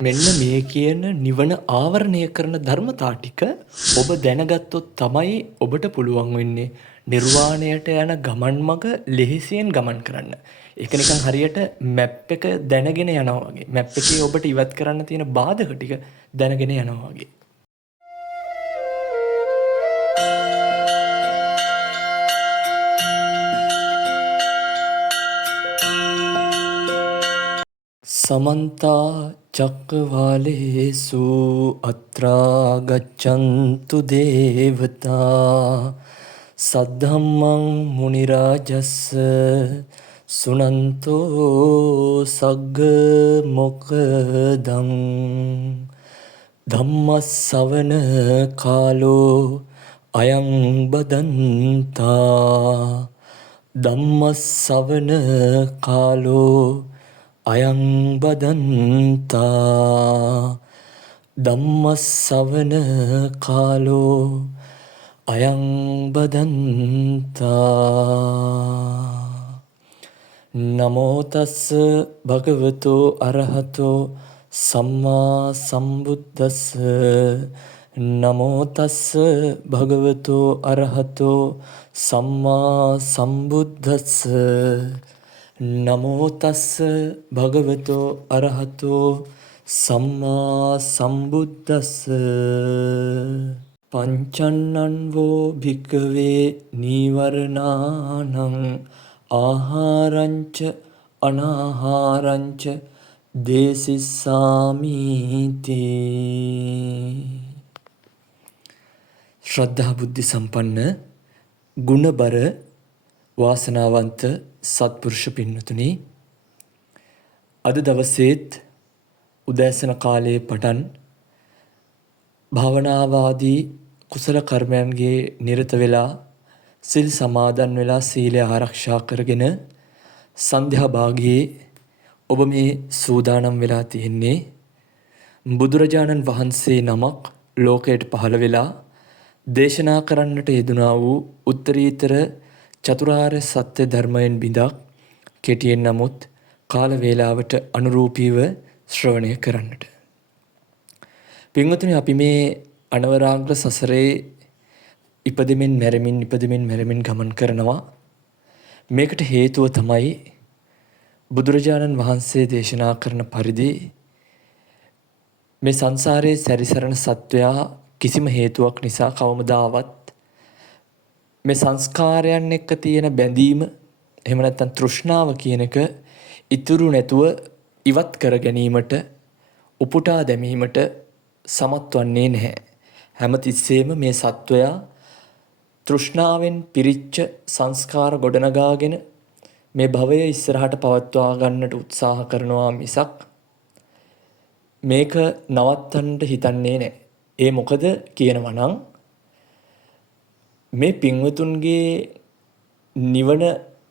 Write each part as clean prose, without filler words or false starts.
මෙන්න මේ කියන නිවන ආවරණය කරන ධර්මතා ටික ඔබ දැනගත්තොත් තමයි ඔබට පුළුවන් වෙන්නේ නිර්වාණයට යන ගමන් මඟ ලෙහෙසියෙන් ගමන් කරන්න. ඒක නිකන් හරියට මැප් එක දැනගෙන යනවා වගේ. මැප් එකේ ඔබට ඉවත් කරන්න තියෙන බාධක ටික දැනගෙන යනවා වගේ. समन्ता चक्रवालेषु अत्रा गच्छन्तु देवता सद्धम्मं मुनिराजस्स सुनन्तु सग्ग मोक्खदं ධම්මස්සවන කාලෝ අයං බදන්තා ධම්මස්සවන කාලෝ අයං බදන්තා ධම්මස්සවන කාලෝ අයං බදන්තා නමෝ තස්ස භගවතෝ අරහතෝ සම්මා සම්බුද්දස්ස නමෝ තස්ස භගවතෝ අරහතෝ සම්මා සම්බුද්දස්ස නමෝ තස්ස භගවතෝ අරහතෝ සම්මා සම්බුද්දස්ස පංචන්නං වෝ භික්ඛවේ නීවරණානං ආහාරංච අනාහාරංච දේසිස්සාමීති. ශ්‍රද්ධා බුද්ධ සම්පන්න ගුණබර වාසනාවන්ත සත්පුරුෂ පින්වතුනි, අද දවසේත් උදෑසන කාලයේ පටන් භාවනාවාදී කුසල කර්මයන්ගේ නිරත වෙලා සිල් සමාදන් වෙලා සීලය ආරක්ෂා කරගෙන සන්ධ්‍යා භාගයේ ඔබ මේ සූදානම් වෙලා තියෙන්නේ බුදුරජාණන් වහන්සේ නමක් ලෝකයට පහළ වෙලා දේශනා කරන්නට යෙදුනා වූ උත්තරීතර චතුරාර්ය සත්‍ය ධර්මයෙන් බිඳක් කෙටියෙන් නමුත් කාල වේලාවට අනුරූපීව ශ්‍රවණය කරන්නට. පින්වතුනි, අපි මේ අනවරාග්‍ර සසරේ ඉපදෙමින් මැරෙමින් ගමන් කරනවා. මේකට හේතුව තමයි බුදුරජාණන් වහන්සේ දේශනා කරන පරිදි මේ සංසාරයේ සැරිසරන සත්වයා කිසිම හේතුවක් නිසා කවමදාවත් මේ සංස්කාරයන් එක්ක තියෙන බැඳීම, එහෙම නැත්නම් තෘෂ්ණාව කියන එක ඉතුරු නැතුව ඉවත් කර ගැනීමට, උපුටා දැමීමට සමත් වන්නේ නැහැ. හැමතිස්සෙම මේ සත්වයා තෘෂ්ණාවෙන් පිරිච්ච සංස්කාර ගොඩනගාගෙන මේ භවය ඉස්සරහට පවත්වා ගන්නට උත්සාහ කරනවා මිසක් මේක නවත්තන්නට හිතන්නේ නැහැ. ඒ මොකද කියනවා නම් මේ පින්වතුන්ගේ නිවන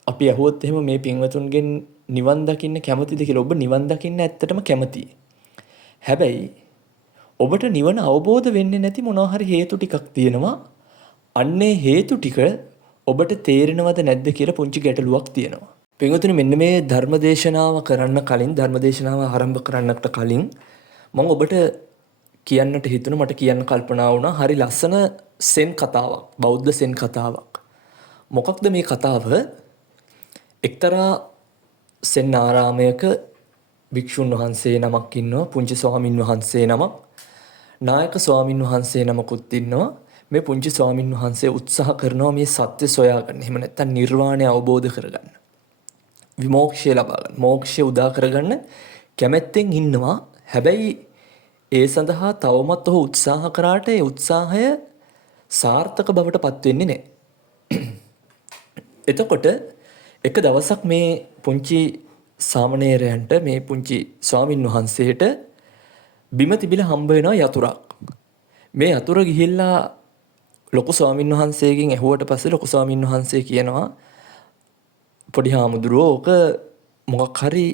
අපි අහුවොත් එහෙම මේ පින්වතුන්ගෙන් නිවන් දකින්න කැමතිද කියලා. ඔබ නිවන් දකින්න ඇත්තටම කැමතියි. හැබැයි ඔබට නිවන අවබෝධ වෙන්නේ නැති මොනවා හරි හේතු ටිකක් තියෙනවා. අන්නේ හේතු ටික ඔබට තේරෙනවද නැද්ද කියලා පුංචි ගැටලුවක් තියෙනවා. පින්වතුනි, මෙන්න මේ ධර්මදේශනාව කරන්න කලින්, ධර්මදේශනාව ආරම්භ කරන්නට කලින් මම ඔබට කියන්නට හිතුණා, මට කියන්න කල්පනා වුණා හරි ලස්සන සෙන් කතාවක්, බෞද්ධ සෙන් කතාවක්. මොකක්ද මේ කතාව? එක්තරා සෙන් ආරාමයක භික්ෂුන් වහන්සේ නමක් ඉන්නවා, පුංචි ස්වාමින් වහන්සේ නමක්, නායක ස්වාමින් වහන්සේ නමකුත් ඉන්නවා. මේ පුංචි ස්වාමින් වහන්සේ උත්සාහ කරනවා මේ සත්‍ය සොයාගන්න. එහෙම නැත්නම් නිර්වාණය අවබෝධ කරගන්න. විමෝක්ෂය ලබා ගන්න. මෝක්ෂය උදා කරගන්න කැමැත්තෙන් ඉන්නවා. හැබැයි ඒ සඳහා තවමත් ඔහු උත්සාහ කරාට ඒ උත්සාහය සාර්ථක බවට පත් වෙන්නේ නැහැ. එතකොට එක දවසක් මේ පුංචි සාමණේරයන්ට, මේ පුංචි ස්වාමින් වහන්සේට බිම තිබිලා හම්බ වෙනවා යතුරක්. මේ යතුර ගිහිල්ලා ලොකු ස්වාමින් වහන්සේගෙන් ඇහුවට පස්සේ ලොකු ස්වාමින් වහන්සේ කියනවා, පොඩි හාමුදුරුවෝ ඕක මොකක් හරි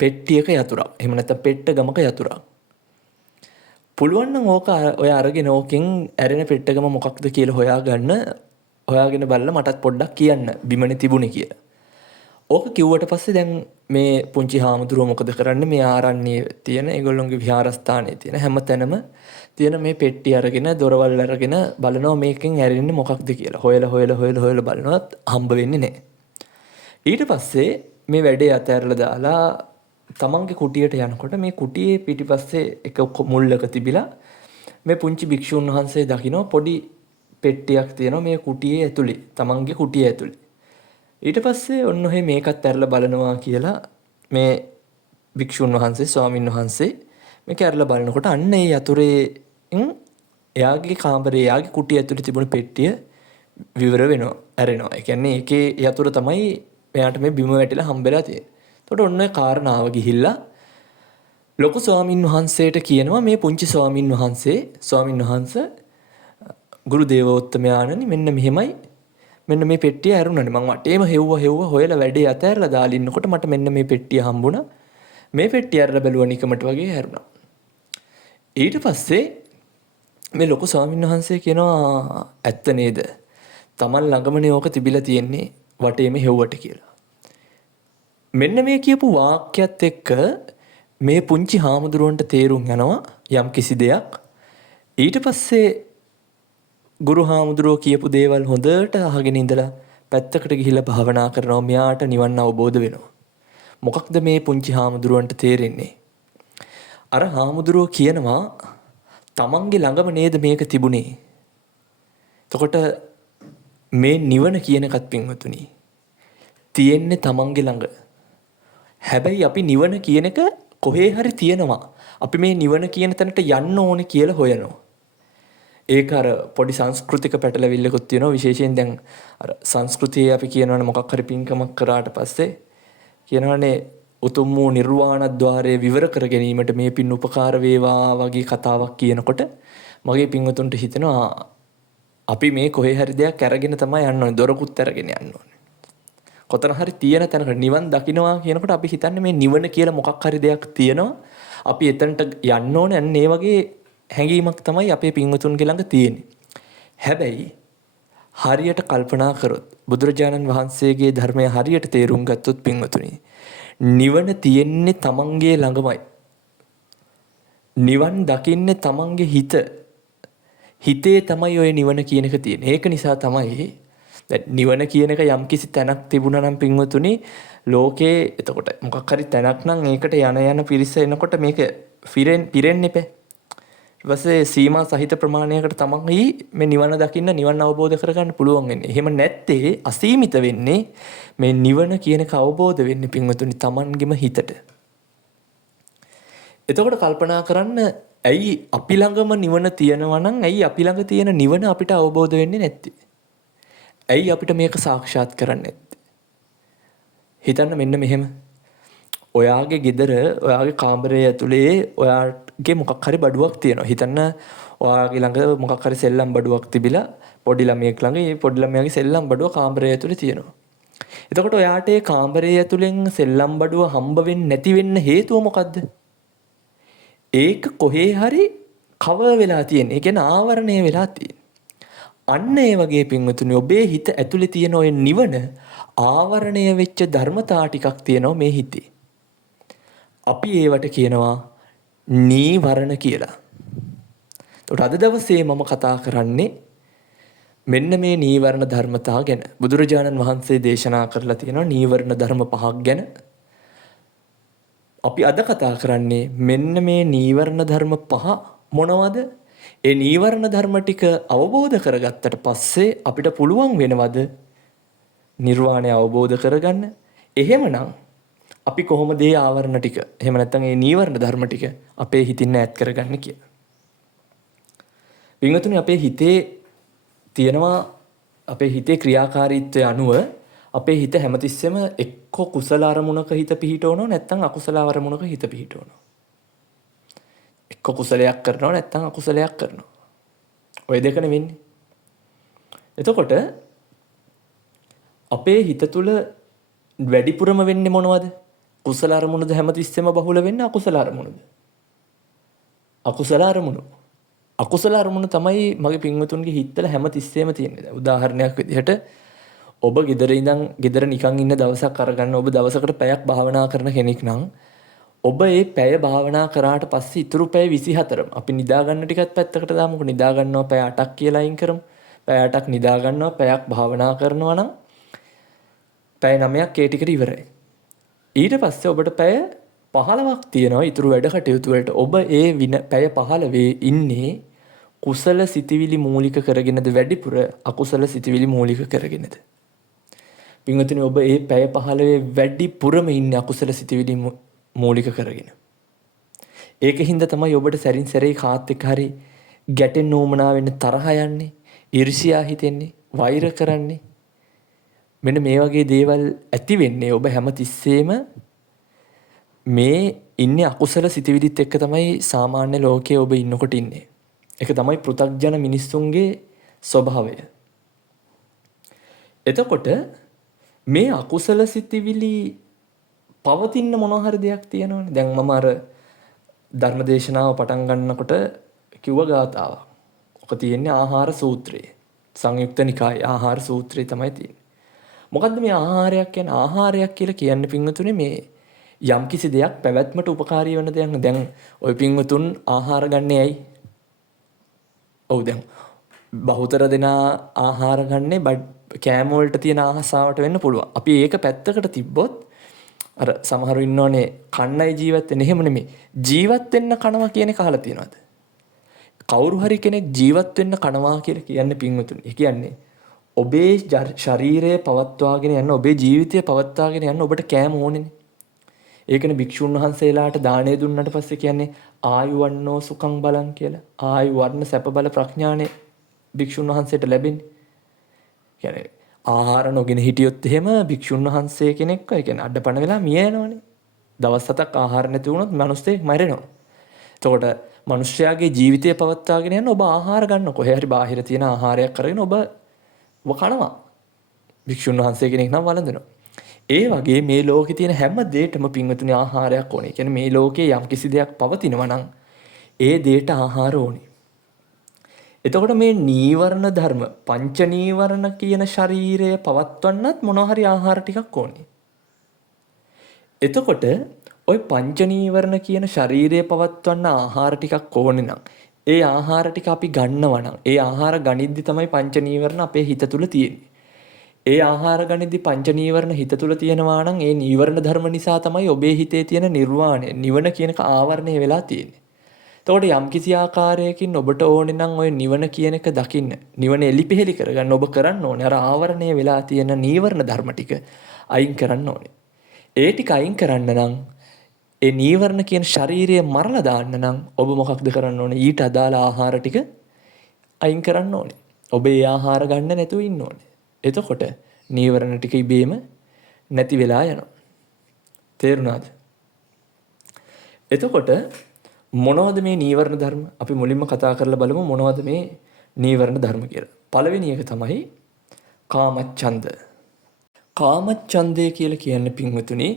පෙට්ටියක යතුරක්. එහෙම නැත්නම් පෙට්ට ගමක යතුරක්. පුළුවන් නම් ඕක ඔය අරගෙන ඕකෙන් ඇරෙන පෙට්ටගම මොකක්ද කියලා හොයාගෙන බලලා මටත් පොඩ්ඩක් කියන්න බිමනේ තිබුණේ කියලා. ඕක කිව්වට පස්සේ දැන් මේ පුංචි හාමුදුරුවෝ මොකද කරන්නේ? මේ ආරණ්‍යයේ තියෙන ඒගොල්ලොන්ගේ විහාරස්ථානයේ තියෙන හැම තැනම තියෙන මේ පෙට්ටි අරගෙන දොරවල් අරගෙන බලනවා මේකෙන් ඇරෙන්නේ මොකක්ද කියලා. හොයලා බලනවත් හම්බ වෙන්නේ නැහැ. ඊට පස්සේ මේ වැඩේ අතහැරලා දාලා තමන්ගේ කුටියට යනකොට මේ කුටියේ පිටිපස්සේ එක මුල්ලක තිබිලා මේ පුංචි භික්ෂුන් වහන්සේ දකින්න පොඩි පෙට්ටියක් තියෙනවා මේ කුටියේ ඇතුලේ. තමන්ගේ කුටිය ඇතුලේ. ඊට පස්සේ ඔන්න ඔහේ මේකත් ඇරලා බලනවා කියලා මේ භික්ෂුන් වහන්සේ ස්වාමින් වහන්සේ මේක ඇරලා බලනකොට අන්න ඒ යතුරෙන් එයාගේ කාමරේ එයාගේ කුටිය ඇතුලේ තිබුණු පෙට්ටිය විවර වෙනවා ඇරෙනවා. ඒ කියන්නේ ඒකේ යතුර තමයි එයාට මේ බිම වැටිලා හම්බෙලා තියෙන්නේ. එතකොට ඔන්න ඔය කාරණාව ගිහිල්ලා ලොකු ස්වාමින් වහන්සේට කියනවා මේ පුංචි ස්වාමින් වහන්සේ ගුරු දේවෝත්තමයාණනි මෙන්න මෙහෙමයි මෙන්න මේ පෙට්ටිය ඇරුණානේ මං වටේම හෙව්වා හොයලා වැඩේ අතහැරලා දාලා ඉන්නකොට මට මෙන්න මේ පෙට්ටිය හම්බුණා මේ පෙට්ටිය අරලා බැලුවා නිකමට වගේ ඇරුණා ඊට පස්සේ මේ ලොකු ස්වාමීන් වහන්සේ කියනවා ඇත්ත නේද තමන් ළඟමනේ ඕක තිබිලා තියෙන්නේ වටේම හෙව්වට කියලා මෙන්න මේ කියපු වාක්‍යයත් එක්ක මේ පුංචි හාමුදුරුවන්ට තේරුම් යනවා යම් කිසි දෙයක් ඊට පස්සේ ගුරු හාමුදුරුවෝ කියපු දේවල් හොඳට අහගෙන ඉඳලා පැත්තකට ගිහිල්ලා භාවනා කරනවා මෙයාට නිවන් අවබෝධ වෙනවා මොකක්ද මේ පුංචි හාමුදුරුවන්ට තේරෙන්නේ අර හාමුදුරුවෝ කියනවා තමන්ගේ ළඟම නේද මේක තිබුණේ එතකොට මේ නිවන කියන එකත් පින්වතුනි තියෙන්නේ තමන්ගේ ළඟ හැබැයි අපි නිවන කියන එක කොහේ හරි තියෙනවා අපි මේ නිවන කියන තැනට යන්න ඕනේ කියලා හොයනවා ඒක අර පොඩි සංස්කෘතික පැටලවිල්ලකුත් තියෙනවා විශේෂයෙන් දැන් අර සංස්කෘතියේ අපි කියනවනේ මොකක් හරි පින්කමක් කරාට පස්සේ කියනවනේ උතුම් වූ නිර්වාණද්වාරය විවර කර ගැනීමට මේ පින් උපකාර වේවා වගේ කතාවක් කියනකොට මගේ පින්වතුන්ට හිතෙනවා අපි මේ කොහේ හරි දෙයක් අරගෙන තමයි යන්න ඕනේ දොරකුත් අරගෙන යන්න ඕනේ කොතන හරි තියෙන තැනකට නිවන් දකින්නවා කියනකොට අපි හිතන්නේ මේ නිවන කියලා මොකක් හරි දෙයක් තියෙනවා අපි එතනට යන්න ඕනේ අන්න ඒ වගේ හැඟීමක් තමයි අපේ පින්වතුන්ගේ ළඟ තියෙන්නේ. හැබැයි හරියට කල්පනා කරොත් බුදුරජාණන් වහන්සේගේ ධර්මය හරියට තේරුම් ගත්තොත් පින්වතුනි නිවන තියෙන්නේ තමන්ගේ ළඟමයි. නිවන් දකින්නේ තමන්ගේ හිතේ තමයි ඔය නිවන කියන එක තියෙන්නේ. ඒක නිසා තමයි නිවන කියන එක යම්කිසි තැනක් තිබුණා නම් පින්වතුනි ලෝකේ එතකොට මොකක් හරි තැනක් නම් ඒකට යන පිරිස එනකොට මේක පිරෙන්නේ නැහැ. ඊපස්සේ සීමා සහිත ප්‍රමාණයකට තමයි මේ නිවන දකින්න නිවන අවබෝධ කරගන්න පුළුවන් වෙන්නේ. එහෙම නැත්තේ අසීමිත වෙන්නේ මේ නිවන කියන එක අවබෝධ වෙන්නේ පින්වතුනි Tamanගෙම හිතට. එතකොට කල්පනා කරන්න ඇයි අපි ළඟම නිවන තියෙනවා නම් ඇයි අපි ළඟ තියෙන නිවන අපිට අවබෝධ වෙන්නේ නැත්තේ? ඇයි අපිට මේක සාක්ෂාත් කරන්නේ නැත්තේ? හිතන්න මෙන්න මෙහෙම. ඔයාගේ ගෙදර ඔයාගේ කාමරය ඇතුලේ ඔයාගේ මොකක් හරි බඩුවක් තියෙනවා. හිතන්න ඔයාගේ ළඟ මොකක් හරි සෙල්ලම් බඩුවක් තිබිලා පොඩි ළමයෙක් ළඟ ඒ පොඩි ළමයාගේ සෙල්ලම් බඩුව කාමරය ඇතුලේ තියෙනවා. එතකොට ඔයාට ඒ කාමරය ඇතුලෙන් සෙල්ලම් බඩුව හම්බ වෙන්නේ නැති වෙන්න හේතුව මොකද්ද? ඒක කොහේ හරි කවර් වෙලා තියෙන. ඒ කියන්නේ ආවරණය වෙලා තියෙන. අන්න ඒ වගේ පින්වතුනි ඔබේ හිත ඇතුලේ තියෙන ඔය නිවන ආවරණය වෙච්ච ධර්මතා ටිකක් තියෙනවා මේ හිතේ. අපි ඒවට කියනවා නීවරණ කියලා. එතකොට අද දවසේ මම කතා කරන්නේ මෙන්න මේ නීවරණ ධර්මතා ගැන. බුදුරජාණන් වහන්සේ දේශනා කරලා තියෙනවා නීවරණ ධර්ම 5ක් ගැන. අපි අද කතා කරන්නේ මෙන්න මේ නීවරණ ධර්ම 5 මොනවද? ඒ නීවරණ ධර්ම ටික අවබෝධ කරගත්තට පස්සේ අපිට පුළුවන් වෙනවද නිර්වාණය අවබෝධ කරගන්න? එහෙමනම් අපි කොහොමද මේ ආවරණ ටික එහෙම නැත්නම් මේ නීවරණ ධර්ම ටික අපේ හිතින් ඈත් කරගන්නේ කියලා. වින්තුනේ අපේ හිතේ තියෙනවා අපේ හිතේ ක්‍රියාකාරීත්වය අනුව අපේ හිත හැමතිස්සෙම එක්ක කුසල අරමුණක හිත පිහිටවනවා නැත්නම් අකුසල අරමුණක හිත පිහිටවනවා. එක්ක කුසලයක් කරනවා නැත්නම් අකුසලයක් කරනවා. ඔය දෙකනේ වෙන්නේ. එතකොට අපේ හිත තුල වැඩිපුරම වෙන්නේ මොනවද? කුසල අරමුණද හැමතිස්සෙම බහුල වෙන්නේ අකුසල අරමුණද? අකුසල අරමුණු. අකුසල අරමුණු තමයි මගේ පින්වතුන්ගේ හිතවල හැමතිස්සෙම තියෙන්නේ. උදාහරණයක් විදිහට ඔබ ගෙදර නිකන් ඉන්න දවසක් අරගන්න. ඔබ දවසකට පැයක් භාවනා කරන කෙනෙක් නම් ඔබ ඒ පැය භාවනා කරාට පස්සේ ඉතුරු පැය 24ම අපි නිදා ගන්න ටිකත් පැත්තකට දාමුකෝ. නිදා ගන්නවා පැය 8ක් කියලා අයින් කරමු. පැය 8ක් නිදා ගන්නවා, පැයක් භාවනා කරනවා නම් පැය 9ක් ඒ ටිකට ඉවරයි. ඊට පස්සේ ඔබට පැය 15ක් තියෙනවා ඉතුරු වැඩ කටයුතු වලට. ඔබ ඒ පැය 15 ඉන්නේ කුසල සිතිවිලි මූලික කරගෙනද වැඩිපුර අකුසල සිතිවිලි මූලික කරගෙනද? පින්වතුනි, ඔබ ඒ පැය 15 වැඩිපුරම ඉන්නේ අකුසල සිතිවිලි මූලික කරගෙන. ඒකින්ද තමයි ඔබට සැරින් සැරේ කාත් එක්ක හරි ගැටෙන්න උවමනා වෙන්න, තරහ යන්නේ, ඊර්ෂ්‍යා හිතෙන්නේ, වෛර කරන්නේ. මෙන්න මේ වගේ දේවල් ඇති වෙන්නේ ඔබ හැම තිස්සෙම මේ ඉන්නේ අකුසල සිතිවිලිත් එක්ක තමයි සාමාන්‍ය ලෝකයේ ඔබ ඉන්නකොට ඉන්නේ. ඒක තමයි පෘථග්ජන මිනිස්සුන්ගේ ස්වභාවය. එතකොට මේ අකුසල සිතිවිලි පවතින මොනවා හරි දෙයක් තියෙනවනේ. දැන් මම අර ධර්මදේශනාව පටන් ගන්නකොට කිව්ව ගාතාවක්. ඔක තියෙන්නේ ආහාර සූත්‍රයේ. සංයුක්ත නිකායේ ආහාර සූත්‍රයේ තමයි තියෙන්නේ. මොකද්ද මේ ආහාරයක් කියන්නේ? ආහාරයක් කියලා කියන්නේ පින්වතුනේ මේ යම්කිසි දෙයක් පැවැත්මට උපකාරී වෙන දෙයක්. දැන් ওই පින්වතුන් ආහාර ගන්නේ ඇයි? ඔව් දැන් බහුතර දෙනා ආහාර ගන්නේ කෑම වලට තියෙන ආසාවට වෙන්න පුළුවන්. අපි ඒක පැත්තකට තිබ්බොත් අර සමහරු ඉන්නෝනේ කන්නයි ජීවත් වෙන්නේ. එහෙම නෙමෙයි. ජීවත් වෙන්න කනවා කියන එක අහලා තියෙනවද? කවුරු හරි කෙනෙක් ජීවත් වෙන්න කනවා කියලා කියන්නේ පින්වතුනි. ඒ කියන්නේ ඔබේ ශරීරය පවත්වාගෙන යන්න, ඔබේ ජීවිතය පවත්වාගෙන යන්න ඔබට කෑම ඕනේනේ. ඒකනේ භික්ෂුන් වහන්සේලාට දාණය දුන්නට පස්සේ කියන්නේ ආයුවන්නෝ සුඛං බලං කියලා. ආයු වර්ණ සැප බල ප්‍රඥානේ භික්ෂුන් වහන්සේට ලැබෙන්නේ. කියන්නේ ආහාර නොගෙන හිටියොත් එහෙම භික්ෂුන් වහන්සේ කෙනෙක්ව ඒ කියන්නේ අඩපණ වෙලා මිය යනවනේ. දවස් 7ක් ආහාර නැති වුණොත් මිනිස්සෙක් මැරෙනවා. එතකොට මිනිස්යාගේ ජීවිතය පවත්වාගෙන යන්න ඔබ ආහාර ගන්න කොහේ හරි බාහිර තියෙන ආහාරයක් අරගෙන ඔබ කනවා. භික්ෂුන් වහන්සේ කෙනෙක් නම් වළඳනවා. ඒ වගේ මේ ලෝකේ තියෙන හැම දෙයකම පින්වතුනි ආහාරයක් ඕනේ. කියන්නේ මේ ලෝකේ යම් කිසි දෙයක් පවතිනවා නම් ඒ දෙයට ආහාර ඕනේ. එතකොට මේ නීවරණ ධර්ම, පංච නීවරණ කියන ශරීරය පවත්වන්නත් මොනවා හරි ආහාර ටිකක් ඕනේ. එතකොට ওই පංච නීවරණ කියන ශරීරය පවත්වන්න ආහාර ටිකක් ඕනේ නම් ඒ ආහාර ටික අපි ගන්නවා නම් ඒ ආහාර ගනිද්දි තමයි පංච නීවරණ අපේ හිත තුල තියෙන්නේ. ඒ ආහාර ගනිද්දි පංච නීවරණ හිත තුල තියෙනවා නම් ඒ නීවරණ ධර්ම නිසා තමයි ඔබේ හිතේ තියෙන නිර්වාණය, නිවන කියනක ආවරණය වෙලා තියෙන්නේ. එතකොට යම් කිසි ආකාරයකින් ඔබට ඕනේ නම් ওই නිවන කියන එක දකින්න, නිවන එලිපෙහෙලි කරගන්න ඔබ කරන්න ඕනේ අර ආවරණය වෙලා තියෙන නීවරණ ධර්ම ටික අයින් කරන්න ඕනේ. ඒ ටික අයින් කරන්න නම් ඒ නීවරණ කියන ශරීරය මරලා දාන්න නම් ඔබ මොකක්ද කරන්න ඕනේ? ඊට අදාළ ආහාර ටික අයින් කරන්න ඕනේ. ඔබ ඒ ආහාර ගන්න නැතුව ඉන්න ඕනේ. එතකොට නීවරණ ටික ඉබේම නැති වෙලා යනවා. තේරුණාද? එතකොට මොනවද මේ නීවරණ ධර්ම? අපි මුලින්ම කතා කරලා බලමු මොනවද මේ නීවරණ ධර්ම කියලා. පළවෙනි එක තමයි කාමච්ඡන්ද. කාමච්ඡන්දය කියලා කියන්නේ පින්වතුනි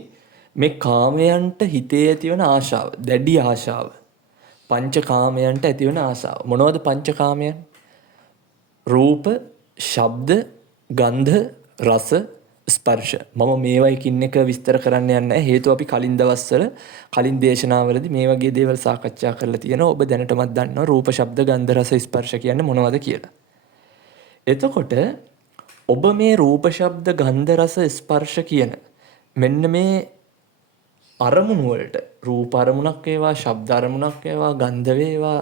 මේ කාමයන්ට හිතේ ඇතිවන ආශාව, දැඩි ආශාව. පංචකාමයන්ට ඇතිවන ආශාව. මොනවද පංචකාමයන්? රූප, ශබ්ද, ගන්ධ, රස, ස්පර්ශ. මම මේවයිකින් එක විස්තර කරන්න යන්නේ නැහැ. හේතුව අපි කලින් දවස්වල කලින් දේශනාවලදී මේ වගේ දේවල් සාකච්ඡා කරලා තියෙනවා. ඔබ දැනටමත් දන්නවා රූප, ශබ්ද, ගන්ධ, රස, ස්පර්ශ කියන්නේ මොනවද කියලා. එතකොට ඔබ මේ රූප, ශබ්ද, ගන්ධ, රස, ස්පර්ශ කියන මෙන්න මේ අරමුණු වලට, රූප අරමුණක් වේවා, ශබ්ද අරමුණක් වේවා, ගන්ධ වේවා,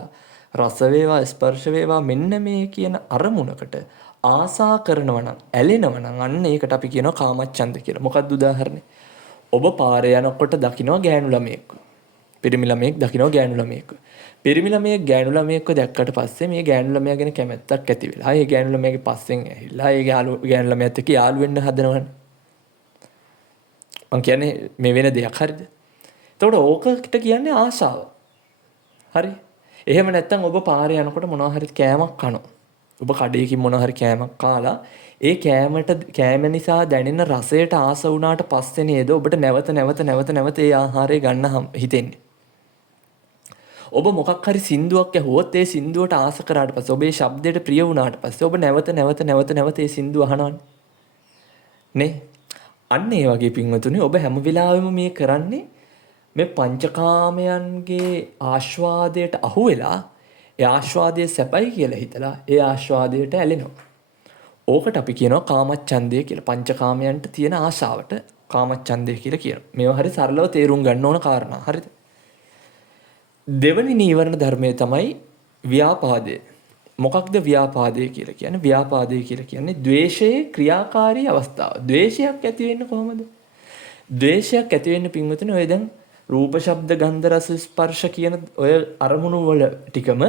රස වේවා, ස්පර්ශ වේවා, මෙන්න මේ කියන අරමුණකට ආසා කරනවා නම්, ඇලෙනවා නම් අන්න ඒකට අපි කියනවා කාමච්ඡන්ද කියලා. මොකක්ද උදාහරණේ? ඔබ පාරේ යනකොට දකිනවා ගෑනු ළමයෙක්ව. පිරිමි ළමයෙක් දකිනවා ගෑනු ළමයෙක්ව. පිරිමි ළමයෙක් ගෑනු ළමයෙක්ව දැක්කට පස්සේ මේ ගෑනු ළමයා ගැන කැමැත්තක් ඇති වෙලා, ඒ ගෑනු ළමයාගේ පස්සෙන් ඇහිලා, ඒ ගෑනු ළමයාත් එක්ක යාළු වෙන්න හදනවනේ. මං කියන්නේ මේ වෙන දෙයක් හරිද? එතකොට ඕකට කියන්නේ ආශාව. හරි? එහෙම නැත්නම් ඔබ පාරේ යනකොට මොනවා හරි කෑමක් කනවා. ඔබ කඩේකින් මොනවා හරි කෑමක් කාලා ඒ කෑම නිසා දැනෙන රසයට ආස වුණාට පස්සේ නේද ඔබට නැවත ඒ ආහාරය ගන්න හිතෙන්නේ. ඔබ මොකක් හරි සින්දුවක් ඇහුවොත් ඒ සින්දුවට ආස කරාට පස්සේ ඔබේ ශබ්දයට ප්‍රිය වුණාට පස්සේ ඔබ නැවත ඒ සින්දුව අහනවනේ. නේ. අන්න ඒ වගේ පින්වතුනි ඔබ හැම වෙලාවෙම මේ කරන්නේ මේ පංචකාමයන්ගේ ආස්වාදයට අහු වෙලා ඒ ආස්වාදයේ සැපයි කියලා හිතලා ඒ ආස්වාදයට ඇලෙනවා. ඕකට අපි කියනවා කාමච්ඡන්දය කියලා. පංචකාමයන්ට තියෙන ආශාවට කාමච්ඡන්දය කියලා කියනවා. මේවා හරි සරලව තේරුම් ගන්න ඕන කාරණා. හරිද? දෙවනි නීවරණ ධර්මය තමයි ව්‍යාපාදය. මොකක්ද ව්‍යාපාදය කියලා කියන්නේ? ව්‍යාපාදය කියලා කියන්නේ ද්වේෂයේ ක්‍රියාකාරී අවස්ථාව. ද්වේෂයක් ඇති වෙන්නේ කොහොමද? ද්වේෂයක් ඇති වෙන්නේ පින්වතුනි ඔය දැන් රූප ශබ්ද ගන්ධ රස ස්පර්ශ කියන ඔය අරමුණු වල ටිකම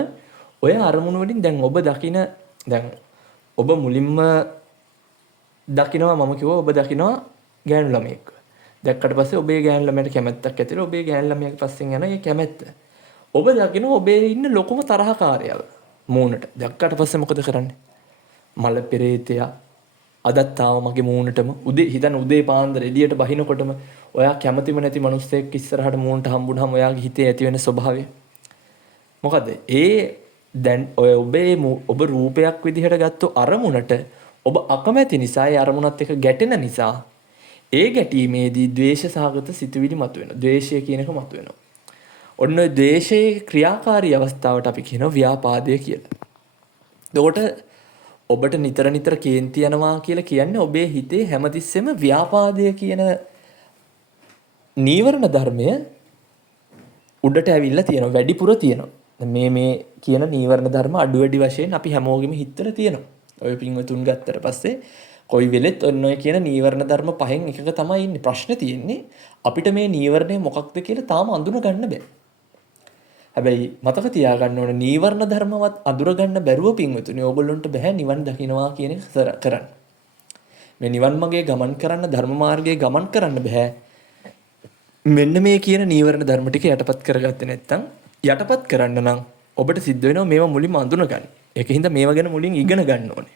ඔය අරමුණු වලින් දැන් ඔබ දකින දැන් ඔබ මුලින්ම දකිනවා මම කිව්වා ඔබ දකිනවා ගෑනු ළමයෙක්. දැක්කට පස්සේ ඔබේ ගෑනු ළමයට කැමැත්තක් ඇතිලා ඔබේ ගෑනු ළමයාගේ පස්සෙන් යන ඒ කැමැත්ත. ඔබ දකිනවා ඔබේ ඉන්න ලොකුම තරහකාරයව මූණට. දැක්කට පස්සේ මොකද කරන්නේ? මල පෙරේතයා අදත් ආව මගේ මූණටම උදේ හිතන උදේ පාන්දර එළියට බහිනකොටම ඔයා කැමතිම නැති මිනිස්සෙක් ඉස්සරහට මූණට හම්බුනහම ඔයාගේ හිතේ ඇති වෙන ස්වභාවය මොකද? ඒ දැන් ඔය ඔබ රූපයක් විදිහට ගත්ත අරමුණට ඔබ අකමැති නිසා ඒ අරමුණත් එක්ක ගැටෙන නිසා ඒ ගැටීමේදී ද්වේෂ සහගත සිතුවිලි මතුවෙනවා. ද්වේෂය කියන එක මතුවෙනවා. ඔන්න ඔය ද්වේෂයේ ක්‍රියාකාරී අවස්ථාවට අපි කියනවා ව්‍යාපාදය කියලා. එතකොට ඔබට නිතර නිතර කේන්ති යනවා කියලා කියන්නේ ඔබේ හිතේ හැමතිස්සෙම ව්‍යාපාදය කියන නීවරණ ධර්මය උඩට ඇවිල්ලා තියෙනවා, වැඩිපුර තියෙනවා. මේ කියන නීවරණ ධර්ම අඩු වැඩි වශයෙන් අපි හැමෝගෙම හිතවල තියෙනවා. ඔය පින්වතුන් ගත්තට පස්සේ කොයි වෙලෙත් ඔන්න ඔය කියන නීවරණ ධර්ම පහෙන් එකක තමයි ඉන්නේ. ප්‍රශ්නේ තියෙන්නේ අපිට මේ නීවරණය මොකක්ද කියලා තාම අඳුන ගන්න බෑ. හැබැයි මතක තියාගන්න ඕන නීවරණ ධර්මවත් අඳුර ගන්න බැරුව පින්වතුනි ඕගොල්ලන්ට බෑ නිවන් දකින්නවා කියන එක කරන්න. මේ නිවන් මාර්ගයේ ගමන් කරන්න ධර්ම මාර්ගයේ ගමන් කරන්න බෑ. මෙන්න මේ කියන නීවරණ ධර්ම ටික යටපත් කරගත්තේ නැත්නම් යටපත් කරන්න නම් ඔබට සිද්ධ වෙනවා මේවා මුලින්ම අඳුන ගන්න. ඒකින්ද මේවා ගැන මුලින් ඉගෙන ගන්න ඕනේ.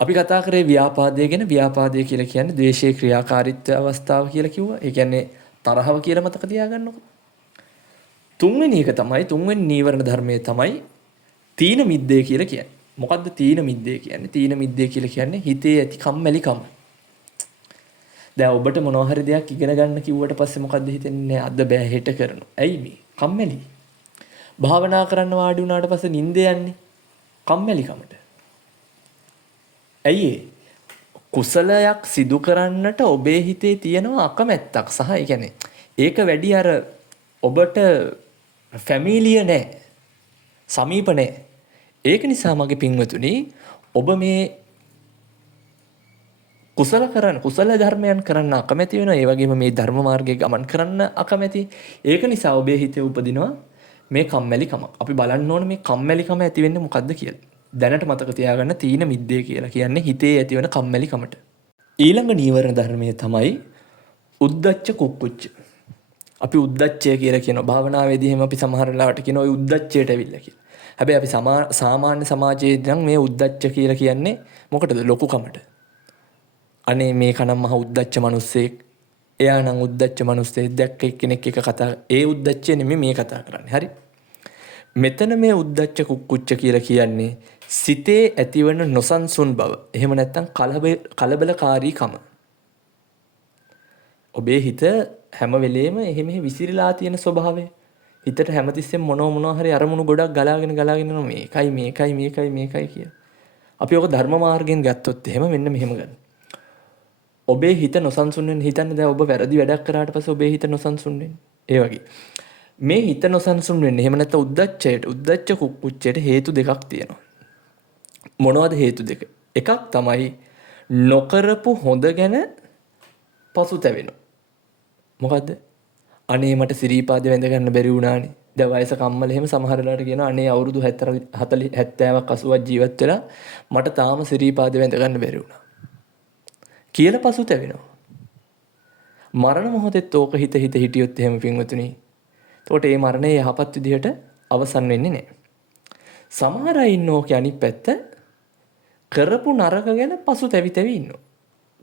අපි කතා කරේ ව්‍යාපාදය ගැන. ව්‍යාපාදය කියලා කියන්නේ ද්වේෂයේ ක්‍රියාකාරීත්ව අවස්ථාව කියලා කිව්වා. ඒ කියන්නේ තරහව කියලා මතක තියාගන්නකො. තුන්වෙනි එක තමයි තුන්වෙනි නීවරණ ධර්මයේ තමයි තීන මිද්දේ කියලා කියන්නේ. මොකද්ද තීන මිද්දේ කියන්නේ? තීන මිද්දේ කියලා කියන්නේ හිතේ ඇති කම්මැලිකම. දැන් ඔබට මොනවා හරි දෙයක් ඉගෙන ගන්න කිව්වට පස්සේ මොකද්ද හිතෙන්නේ? අද බෑ හෙට කරනවා. ඇයි මේ? කම්මැලි. භාවනා කරන්න වාඩි වුණාට පස්සේ නිින්ද යන්නේ කම්මැලිකමට. ඇයි කුසලයක් සිදු කරන්නට ඔබේ හිතේ තියෙනවා අකමැත්තක් සහ ඒ කියන්නේ ඒක වැඩි අර ඔබට ෆැමිලිය නෑ, සමීප නෑ. ඒක නිසා මගේ පින්වතුනි ඔබ මේ කුසල ධර්මයන් කරන්න අකමැති වෙනවා. ඒ වගේම මේ ධර්ම මාර්ගයේ ගමන් කරන්න අකමැති. ඒක නිසා ඔබේ හිතේ උපදිනවා මේ කම්මැලිකම. අපි බලන්න ඕනේ මේ කම්මැලිකම ඇති වෙන්නේ මොකද්ද කියලා. දැනට මතක තියාගන්න තීන මිද්දේ කියලා කියන්නේ හිතේ ඇතිවන කම්මැලිකමට. ඊළඟ නීවරණ ධර්මයේ තමයි උද්ධච්ච කුක්කුච්ච. අපි උද්දච්චය කියලා කියනවා. භාවනාවේදී එහෙම අපි සමහර වෙලාවට කියනවා ඔය උද්දච්චයට ඇවිල්ලා කියලා. හැබැයි අපි සාමාන්‍ය සමාජයේ නම් මේ උද්දච්ච කියලා කියන්නේ මොකටද? ලොකුකමට. අනේ මේක නම් මහ උද්දච්ච මිනිස්සෙක්. එයා නම් උද්දච්ච මිනිස්සෙක්. දැක්ක එක්කෙනෙක් එක කතා. ඒ උද්දච්චය නෙමෙයි මේ කතා කරන්නේ. හරි? මෙතන මේ උද්දච්ච කුක්කුච්ච කියලා කියන්නේ සිතේ ඇතිවන නොසන්සුන් බව. එහෙම නැත්නම් කලබලකාරීකම. ඔබේ හිත හැම වෙලේම එහෙම විසිරීලා තියෙන ස්වභාවය. හිතට හැමතිස්සෙම මොනවා හරි අරමුණු ගොඩක් ගලාගෙන යනවා මේකයි කියලා. අපි ඔක ධර්ම මාර්ගයෙන් ගත්තොත් එහෙම මෙන්න මෙහෙම ගන්න. ඔබේ හිත නොසන්සුන් වෙන හිතන්නේ දැන් ඔබ වැරදි වැඩක් කරාට පස්සේ ඔබේ හිත නොසන්සුන් වෙන්නේ. ඒ වගේ. මේ හිත නොසන්සුන් වෙන්නේ එහෙම නැත්නම් උද්දච්ච කුක්කුච්චයට හේතු දෙකක් තියෙනවා. මොනවද හේතු දෙක? එකක් තමයි නොකරපු හොඳ ගැන පසුතැවෙනවා. මොකද්ද? අනේ මට සිරීපාද වැඳ ගන්න බැරි වුණානේ. දැන් වයස කම්මල එහෙම සමහර වෙලාවට කියනවා අනේ අවුරුදු 70ක් 80ක් ජීවත් වෙලා මට තාම සිරීපාද වැඳ ගන්න බැරි වුණා. කියලා පසුතැවෙනවා. මරණ මොහොතේත් ඕක හිටියොත් එහෙම පින්වතුනි. එතකොට මේ මරණය යහපත් විදිහට අවසන් වෙන්නේ නැහැ. සමහර අය ඉන්න ඕකේ අනිත් පැත්ත කරපු නරක ගැන පසුතැවි ඉන්නවා.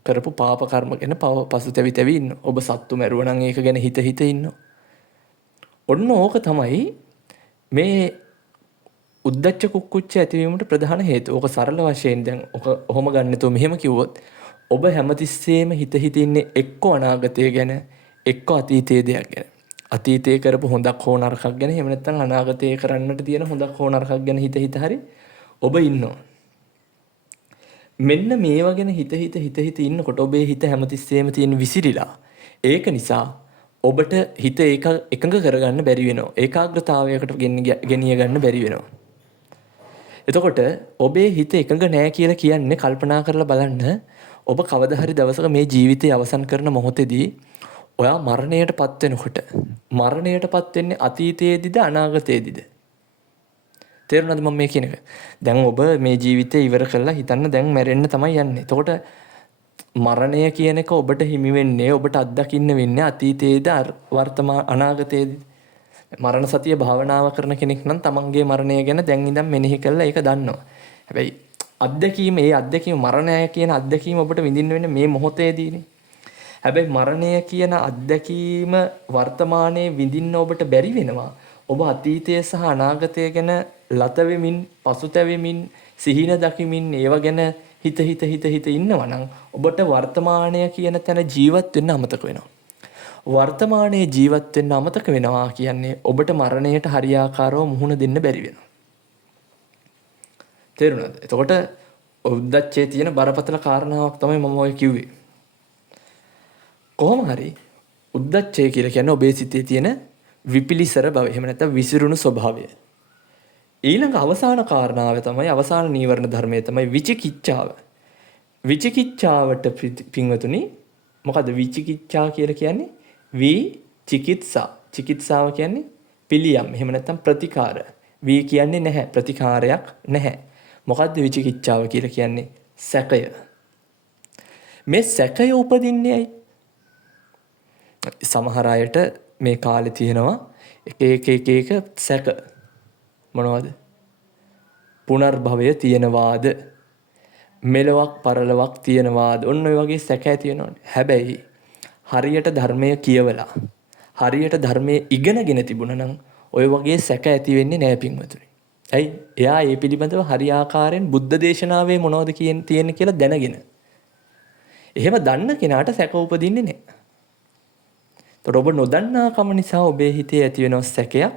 කරපු පාප කර්ම ගැන පසුතැවි ඉන්නවා. ඔබ සත්තු මැරුවා නම් ඒක ගැන හිත ඉන්නවා. ඔන්න ඕක තමයි මේ උද්දච්ච කුක්කුච්ච ඇතිවීමට ප්‍රධාන හේතුව. ඕක සරල වශයෙන් දැන් ඔහොම ගන්නතෝ මෙහෙම කිව්වොත් ඔබ හැමතිස්සෙම හිත ඉන්නේ එක්ක අනාගතය ගැන එක්ක අතීතයේ දෙයක් ගැන. අතීතයේ කරපු හොඳක් හෝ නරකක් ගැන, එහෙම නැත්නම් අනාගතයේ කරන්නට තියෙන හොඳක් හෝ නරකක් ගැන හිත හරි ඔබ ඉන්නවා. මෙන්න මේවා ගැන හිත ඉන්නකොට ඔබේ හිත හැමතිස්සෙම තියෙන විසිරිලා. ඒක නිසා ඔබට හිත එකඟ කරගන්න බැරි වෙනවා. ඒකාග්‍රතාවයකට ගෙනිය ගන්න බැරි වෙනවා. එතකොට ඔබේ හිත එකඟ නෑ කියලා කියන්නේ කල්පනා කරලා බලන්න. ඔබ කවදා හරි දවසක මේ ජීවිතය අවසන් කරන මොහොතේදී ඔයා මරණයටපත් වෙනකොට මරණයටපත් වෙන්නේ අතීතයේදීද අනාගතයේදීද? තේරුණාද මම මේ කියන එක? දැන් ඔබ මේ ජීවිතේ ඉවර කරලා හිතන්න දැන් මැරෙන්න තමයි යන්නේ. එතකොට මරණය කියන එක ඔබට හිමි වෙන්නේ, ඔබට අත්දකින්න වෙන්නේ අතීතයේද වර්තමාන අනාගතයේද? මරණ සතිය භාවනාව කරන කෙනෙක් නම් තමන්ගේ මරණය ගැන දැන් ඉඳන් මෙනෙහි කරලා ඒක දන්නවා. හැබැයි අත්දැකීම මරණය කියන අත්දැකීම ඔබට විඳින්න වෙන්නේ මේ මොහොතේදීනේ. හැබැයි මරණය කියන අත්දැකීම වර්තමානයේ විඳින්න ඔබට බැරි වෙනවා. ඔබ අතීතය සහ අනාගතය ගැන ලත වෙමින්, පසුතැවෙමින්, සිහින දකිමින් ඒව ගැන හිත ඉන්නවා නම් ඔබට වර්තමානය කියන තැන ජීවත් වෙන්න අමතක වෙනවා. වර්තමානයේ ජීවත් වෙන්න අමතක වෙනවා කියන්නේ ඔබට මරණයට හරියාකාරව මුහුණ දෙන්න බැරි වෙනවා. තේරුණාද? එතකොට උද්දච්චයේ තියෙන බරපතල කාරණාවක් තමයි මම ඔය කිව්වේ. කොහොම හරි උද්දච්චය කියලා කියන්නේ ඔබේ සිතේ තියෙන විපිලිසර බව, එහෙම නැත්නම් විසිරුණු ස්වභාවය. ඊළඟ අවසාන කාරණාව තමයි, අවසාන නීවරණ ධර්මය තමයි විචිකිච්ඡාව. විචිකිච්ඡාවට පින්වතුනි මොකද්ද විචිකිච්ඡා කියලා කියන්නේ? විචිකිත්සා. චිකිත්සාව කියන්නේ පිළියම්, එහෙම නැත්නම් ප්‍රතිකාර. වී කියන්නේ නැහැ, ප්‍රතිකාරයක් නැහැ. මොකද්ද විචිකිච්ඡාව කියලා කියන්නේ? සැකය. මේ සැකය උපදින්නේ ඇයි? සමහර අයට මේ කාලේ තියෙනවා එක සැක. මොනවද? පුනර්භවය තියෙනවාද? මෙලොවක් පරලොවක් තියෙනවාද? ඔන්න ඔය වගේ සැක ඇති වෙනවනේ. හැබැයි හරියට ධර්මය කියවලා හරියට ධර්මයේ ඉගෙනගෙන තිබුණා නම් ඔය වගේ සැක ඇති වෙන්නේ නැහැ පින්වතුනි. ඇයි? එයා ඒ පිළිබඳව හරියාකාරයෙන් බුද්ධ දේශනාවේ මොනවද තියෙන්නේ කියලා දැනගෙන. එහෙම දන්න කෙනාට සැක උපදින්නේ නැහැ. ඔබ නොදන්නාකම නිසා ඔබේ හිතේ ඇති වෙන සැකයක්.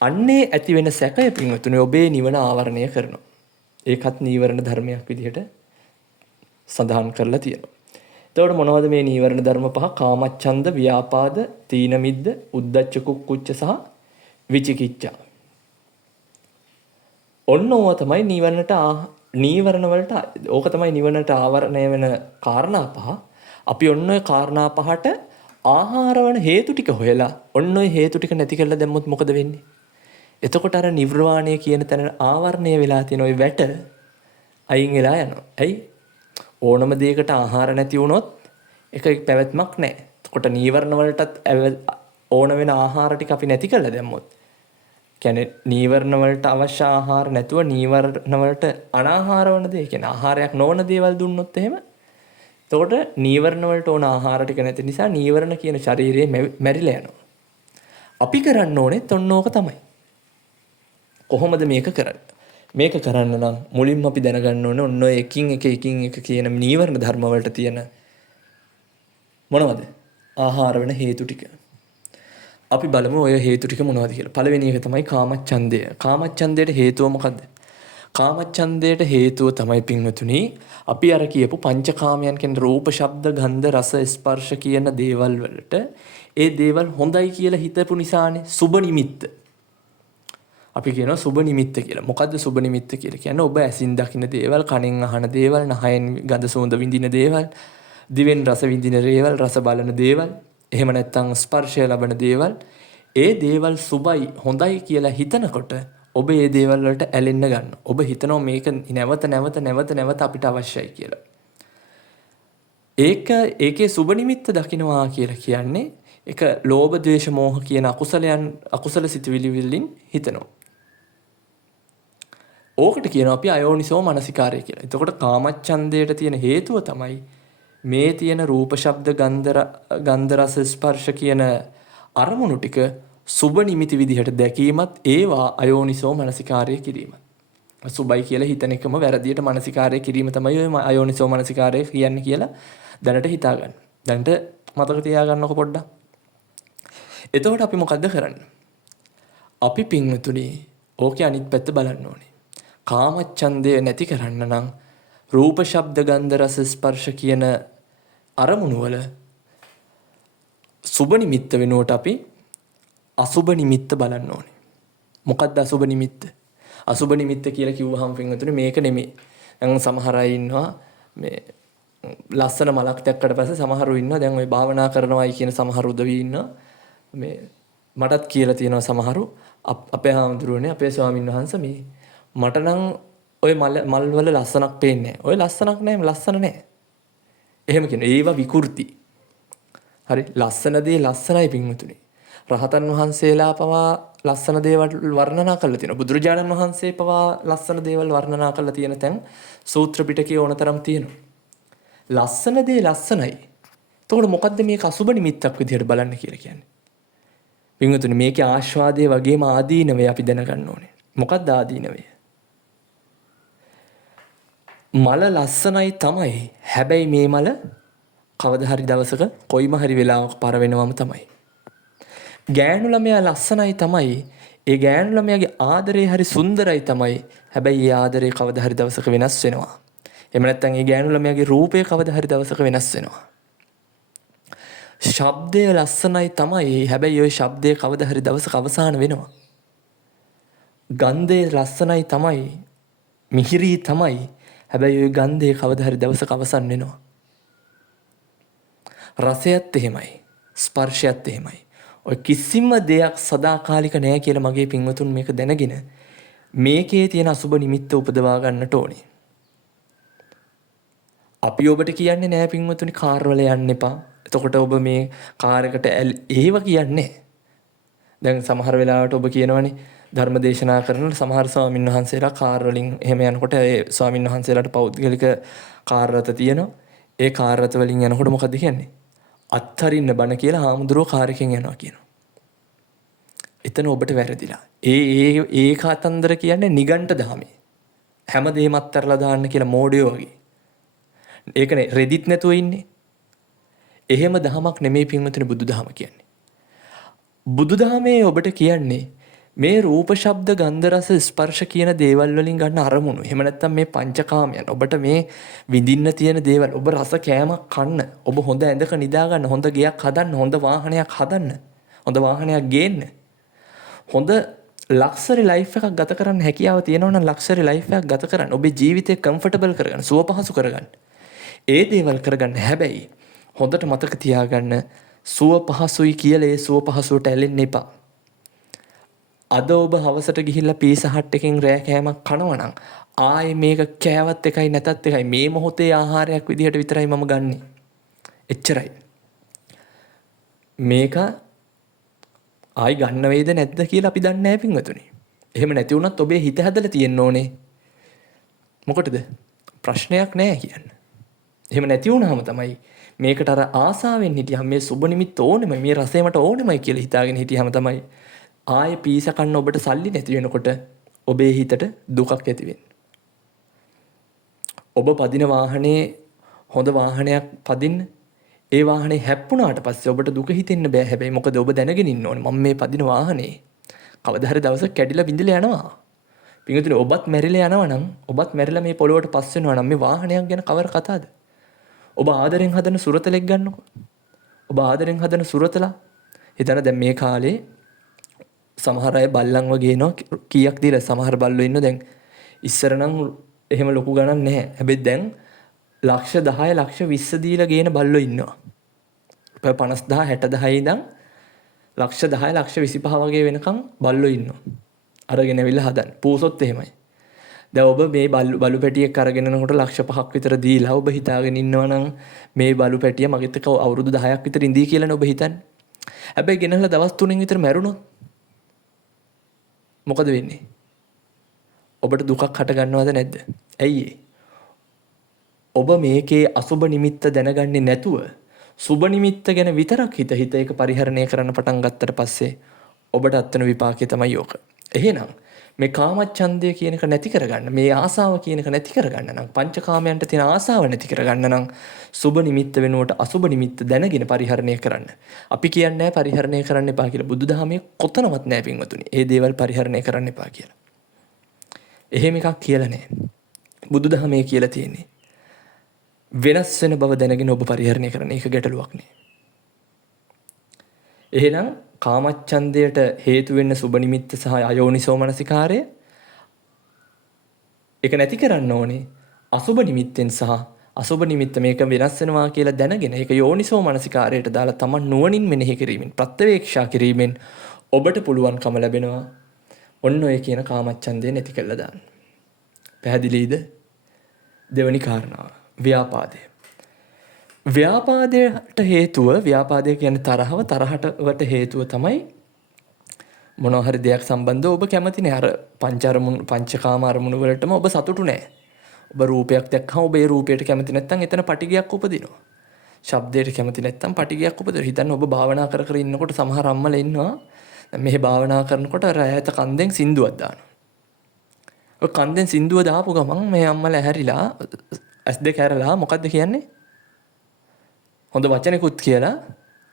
අන්නේ ඇති වෙන සැකය පින්වතුනි ඔබේ නිවන ආවරණය කරනවා. ඒකත් නීවරණ ධර්මයක් විදිහට සඳහන් කරලා තියෙනවා. එතකොට මොනවද මේ නීවරණ ධර්ම පහ? කාමච්ඡන්ද, ව්‍යාපාද, තීන මිද්ද, උද්ධච්ච කුක්කුච්ච සහ විචිකිච්ඡා. ඔන්න ඕවා තමයි නීවරණ වලට ඕක තමයි නිවනට ආවරණය වෙන කාරණා පහ. අපි ඔන්න ඔය කාරණා පහට ආහාර වන හේතු ටික හොයලා ඔන්න ඔය හේතු ටික නැති කරලා දැම්මොත් මොකද වෙන්නේ? එතකොට අර නිර්වාණය කියන තැන ආවරණය වෙලා තියෙන ওই වැට අයින් වෙලා යනවා. ඇයි? ඕනම දෙයකට ආහාර නැති වුණොත් ඒක පැවැත්මක් නැහැ. එතකොට නීවරණ වලටත් ඕන වෙන ආහාර ටික අපි නැති කරලා දැම්මොත්, කියන්නේ නීවරණ වලට අවශ්‍ය ආහාර නැතුව නීවරණ වලට අනාහාර වන දේ, කියන්නේ ආහාරයක් නොවන දේවල් දුන්නොත් එහෙම එතකොට නීවරණ වලට ඕන ආහාර ටික නැති නිසා නීවරණ කියන ශරීරය මැරිලා යනවා. අපි කරන්න ඕනේ ඔන්න ඕක තමයි. කොහොමද මේක කරන්නේ? මේක කරන්න නම් මුලින්ම අපි දැනගන්න ඕනේ ඔන්න ඔය එකින් එක කියන නීවරණ ධර්ම වලට තියෙන මොනවද? ආහාර වෙන හේතු ටික. අපි බලමු ඔය හේතු ටික මොනවද කියලා. පළවෙනි එක තමයි කාමච්ඡන්දය. කාමච්ඡන්දයට හේතුව මොකද්ද? කාමච්ඡන්දයට හේතුව තමයි පින්වතුනි අපි අර කියපු පංචකාමයන් කියන රූප, ශබ්ද, ගන්ධ, රස, ස්පර්ශ කියන දේවල් වලට ඒ දේවල් හොඳයි කියලා හිතපු නිසානේ. සුබ නිමිත්ත. අපි කියනවා සුබ නිමිත්ත කියලා. මොකද්ද සුබ නිමිත්ත කියලා කියන්නේ? ඔබ ඇසින් දකින දේවල්, කනෙන් අහන දේවල්, නහයෙන් ගඳ සුවඳ විඳින දේවල්, දිවෙන් රස විඳින දේවල්, රස බලන දේවල්, එහෙම නැත්නම් ස්පර්ශය ලබන දේවල්, ඒ දේවල් සුබයි, හොඳයි කියලා හිතනකොට ඔබ ඒ දේවල් වලට ඇලෙන්න ගන්නවා. ඔබ හිතනවා මේක නැවත අපිට අවශ්‍යයි කියලා. ඒකේ සුබ නිමිත්ත දකින්නවා කියලා කියන්නේ ඒක ලෝභ, ද්වේෂ, මෝහ කියන අකුසල සිතුවිලි වලින් හිතනවා. ඕකට කියනවා අපි අයෝනිසෝ මනසිකාරය කියලා. එතකොට කාමච්ඡන්දයට තියෙන හේතුව තමයි මේ තියෙන රූප, ශබ්ද, ගන්ධ, රස, ස්පර්ශ කියන අරමුණු ටික සුබ නිමිති විදිහට දැකීමත් ඒවා අයෝනිසෝ මනසිකාරය කිරීම. සුබයි කියලා හිතන එකම වැරදියට මානසිකාරය කිරීම තමයි ඔය අයෝනිසෝ මානසිකාරය කියන්නේ කියලා දැනට හිතා ගන්න. දැනට මතක තියාගන්නකො පොඩ්ඩක්. එතකොට අපි මොකද්ද කරන්නේ? අපි පින්වතුනි ඕකේ අනිත් පැත්ත බලන්න ඕනේ. කාමච්ඡන්දය නැති කරන්න නම් රූප ශබ්ද ගන්ධ රස ස්පර්ශ කියන අරමුණු වල සුබ නිමිත්ත වෙනුවට අපි අසුබ නිමිත්ත බලන්න ඕනේ. මොකක්ද අසුබ නිමිත්ත? අසුබ නිමිත්ත කියලා කිව්වහම පින්වතුනි මේක නෙමෙයි. දැන් සමහර අය ඉන්නවා මේ ලස්සන මලක් දැක්කට පස්සේ සමහරු ඉන්නවා දැන් ওই භාවනා කරනවායි කියන සමහර උදවි ඉන්නවා. මේ මටත් කියලා තියෙනවා සමහරු අපේ හාමුදුරුවනේ අපේ ස්වාමීන් වහන්සේ මේ මට නම් ওই මල් වල ලස්සනක් පේන්නේ නැහැ. ওই ලස්සනක් නැහැ ලස්සන නැහැ. එහෙම කියන ඒවා විකෘති. හරි ලස්සන දේ ලස්සනයි පින්වතුනි. රහතන් වහන්සේලා පවා ලස්සන දේවල් වර්ණනා කරලා තියෙනවා. බුදුරජාණන් වහන්සේ පවා ලස්සන දේවල් වර්ණනා කරලා තියෙන තැන් සූත්‍ර පිටකයේ ඕනතරම් තියෙනවා. ලස්සන දේ ලස්සනයි. එතකොට මොකද්ද මේක අසුබ නිමිත්තක් විදිහට බලන්න කියලා කියන්නේ? පින්වතුනි මේකේ ආස්වාදයේ වගේම ආදීනවේ අපි දැනගන්න ඕනේ. මොකක්ද ආදීනවේ? මල ලස්සනයි තමයි. හැබැයි මේ මල කවදා හරි දවසක කොයිම හරි වෙලාවක පර වෙනවම තමයි. ගෑනු ළමයා ලස්සනයි තමයි. ඒ ගෑනු ළමයාගේ ආදරේ හරි සුන්දරයි තමයි. හැබැයි ඒ ආදරේ කවදා හරි දවසක වෙනස් වෙනවා. එහෙම නැත්නම් ඒ ගෑනු ළමයාගේ රූපය කවදා හරි දවසක වෙනස් වෙනවා. ශබ්දය ලස්සනයි තමයි. හැබැයි ওই ශබ්දය කවදා හරි දවසක අවසාන වෙනවා. ගන්ධය ලස්සනයි තමයි. මිහිරි තමයි. හැබැයි ওই ගන්ධය කවදා හරි දවසක අවසන් වෙනවා. රසයත් එහෙමයි. ස්පර්ශයත් එහෙමයි. ඔය කිසිම දෙයක් සදාකාලික නෑ කියලා මගේ පින්වතුන් මේක දැනගෙන මේකේ තියෙන අසුබ නිමිත්ත උපදවා ගන්නට ඕනේ. අපි ඔබට කියන්නේ නෑ පින්වතුනි කාර් වල යන්න එපා. එතකොට ඔබ මේ කාර් එකට ඒව කියන්නේ. දැන් සමහර වෙලාවට ඔබ කියනවනේ ධර්ම දේශනා කරන සමහර ස්වාමීන් වහන්සේලා කාර් වලින් එහෙම යනකොට ඒ ස්වාමීන් වහන්සේලාට පෞද්ගලික කාර් රථ තියෙනවා. ඒ කාර් රථ වලින් යනකොට මොකද කියන්නේ? අත්හරින්න බණ කියලා හාමුදුරුවෝ කාර් එකෙන් යනවා කියනවා. එතන ඔබට වැරදිලා. ඒ කතන්දර කියන්නේ නිගණ්ඨ දහමේ. හැමදේම අත්හැරලා දාන්න කියලා මෝඩයෝ වගේ. ඒකනේ රෙදිත් නැතුව ඉන්නේ. එහෙම දහමක් නෙමෙයි පින්වතුනි බුදුදහම කියන්නේ. බුදුදහමේ ඔබට කියන්නේ මේ රූප ශබ්ද ගන්ධ රස ස්පර්ශ කියන දේවල් වලින් ගන්න අරමුණු. එහෙම නැත්නම් මේ පංචකාමයන් ඔබට මේ විඳින්න තියෙන දේවල් ඔබ රස කෑමක් කන්න, ඔබ හොඳ ඇඳක නිදා ගන්න, හොඳ ගෙයක් හදන්න, හොඳ වාහනයක් හදන්න, හොඳ වාහනයක් ගේන්න. හොඳ ලක්සරි ලයිෆ් එකක් ගත කරන්න හැකියාව තියෙනවා නම් ලක්සරි ලයිෆ් එකක් ගත කරන්න. ඔබේ ජීවිතය කම්ෆර්ටබල් කරගන්න, සුව පහසු කරගන්න. ඒ දේවල් කරගන්න. හැබැයි හොඳට මතක තියාගන්න සුව පහසුයි කියලා ඒ සුව පහසුවට ඇලෙන්න එපා. අද ඔබ හවසට ගිහිල්ලා පීසා හට් එකෙන් රෑ කෑමක් කනවා නම් ආයේ මේක කෑවත් එකයි නැතත් එකයි මේ මොහොතේ ආහාරයක් විදිහට විතරයි මම ගන්නෙ. එච්චරයි. මේක ආයි ගන්න වේද නැද්ද කියලා අපි දන්නේ නැහැ පින්වතුනි. එහෙම නැති වුණත් ඔබේ හිත හැදලා තියෙන්න ඕනේ. මොකටද? ප්‍රශ්නයක් නැහැ කියන්න. එහෙම නැති වුණාම තමයි මේකට අර ආසාවෙන් හිටියම මේ සුබ නිමිත්ත ඕනෙමයි මේ රසය මට ඕනෙමයි කියලා හිතාගෙන හිටියම තමයි ආයේ පීස කන්න ඔබට සල්ලි නැති වෙනකොට ඔබේ හිතට දුකක් ඇති වෙන්නේ. ඔබ පදින වාහනේ හොඳ වාහනයක් පදින්න ඒ වාහනේ හැප්පුණාට පස්සේ ඔබට දුක හිතෙන්න බෑ. හැබැයි මොකද ඔබ දැනගෙන ඉන්න ඕනේ මම මේ පදින වාහනේ කවදා හරි දවසක් කැඩිලා බිඳිලා යනවා. පින්වතුනි ඔබත් මැරිලා යනවා නම් ඔබත් මැරිලා මේ පොළොවට පස් වෙනවා නම් මේ වාහනයක් ගැන කවර කතාවද? ඔබ ආදරෙන් හදන සුරතලෙක් ගන්නකො. ඔබ ආදරෙන් හදන සුරතලා හිතන දැන් මේ කාලේ සමහර අය බල්ලන්ව ගේනවා කීයක් දීලා සමහර බල්ලෝ ඉන්න දැන් ඉස්සර නම් එහෙම ලොකු ගණන් නැහැ. හැබැයි දැන් ලක්ෂ 10 ලක්ෂ 20 දීලා ගේන බල්ලෝ ඉන්නවා. 50000 60000 ඉඳන් ලක්ෂ 10 ලක්ෂ 25 වගේ වෙනකම් බල්ලෝ ඉන්නවා. අරගෙන ඇවිල්ලා හදන්න. පූසොත් එහෙමයි. දැන් ඔබ මේ බලු පැටියක් අරගෙන යනකොට ලක්ෂ 5ක් විතර දීලා ඔබ හිතාගෙන ඉන්නවා නම් මේ බලු පැටිය මගෙත් එක්ක අවුරුදු 10ක් විතර ඉඳී කියලානේ ඔබ හිතන්නේ. හැබැයි ගෙනහලා දවස් 3න් විතර මැරුණොත් මොකද වෙන්නේ? ඔබට දුකක් හට ගන්නවද නැද්ද? ඇයි ඔබ මේකේ අසුබ නිමිත්ත දැනගන්නේ නැතුව සුබ නිමිත්ත ගැන විතරක් හිත ඒක පරිහරණය කරන්න පටන් ගත්තට පස්සේ ඔබට අත්වන විපාකය තමයි ඕක. එහෙනම් මේ කාමච්ඡන්දය කියන එක නැති කරගන්න, මේ ආසාව කියන එක නැති කරගන්න නම්, පංචකාමයන්ට තියෙන ආසාව නැති කරගන්න නම් සුබ නිමිත්ත වෙනුවට අසුබ නිමිත්ත දැනගෙන පරිහරණය කරන්න. අපි කියන්නේ පරිහරණය කරන්න එපා කියලා. බුදුදහමේ කොතනවත් නැහැ පින්වතුනි. ඒ දේවල් පරිහරණය කරන්න එපා කියලා. එහෙම එකක් කියලා නැහැ. බුදුදහමේ කියලා තියෙන්නේ වෙනස් වෙන බව දැනගෙන ඔබ පරිහරණය කරන එක ගැටලුවක් නේ. එහෙනම් කාමච්ඡන්දයට හේතු වෙන්න සුබ නිමිත්ත සහ අයෝනිසෝ මනසිකාරය ඒක නැති කරන්න ඕනේ අසුබ නිමිත්තෙන් සහ අසුබ නිමිත්ත මේක වෙනස් වෙනවා කියලා දැනගෙන ඒක යෝනිසෝ මනසිකාරයට දාලා තමන් නුවණින් මෙනෙහි කිරීමෙන් ප්‍රත්‍යවේක්ෂා කිරීමෙන් ඔබට පුළුවන්කම ලැබෙනවා ඔන්න ඔය කියන කාමච්ඡන්දය නැති කළා දාන්න. පැහැදිලිද? දෙවැනි කාරණාව ව්‍යාපාදය. ව්‍යාපාදයට හේතුව ව්‍යාපාදය කියන්නේ තරහට හේතුව තමයි මොනවා හරි දෙයක් සම්බන්ධව ඔබ කැමති නෑ. අර පංචකාම අරමුණු වලටම ඔබ සතුටු නෑ. ඔබ රූපයක් දැක්කම ඔබ ඒ රූපයට කැමති නැත්නම් එතන පටිගයක් උපදිනවා. ශබ්දයට කැමති නැත්නම් පටිගයක් උපදිනවා. හිතන්න ඔබ භාවනා කර කර ඉන්නකොට සමහර අම්මලා ඉන්නවා. දැන් මෙහෙ භාවනා කරනකොට රැයට කන්දෙන් සින්දුවක් දානවා. ඔය කන්දෙන් සින්දුව දාපු ගමන් මේ අම්මලා ඇහැරිලා S2 කැරලා මොකද්ද කියන්නේ? හොඳ වචනෙකුත් කියලා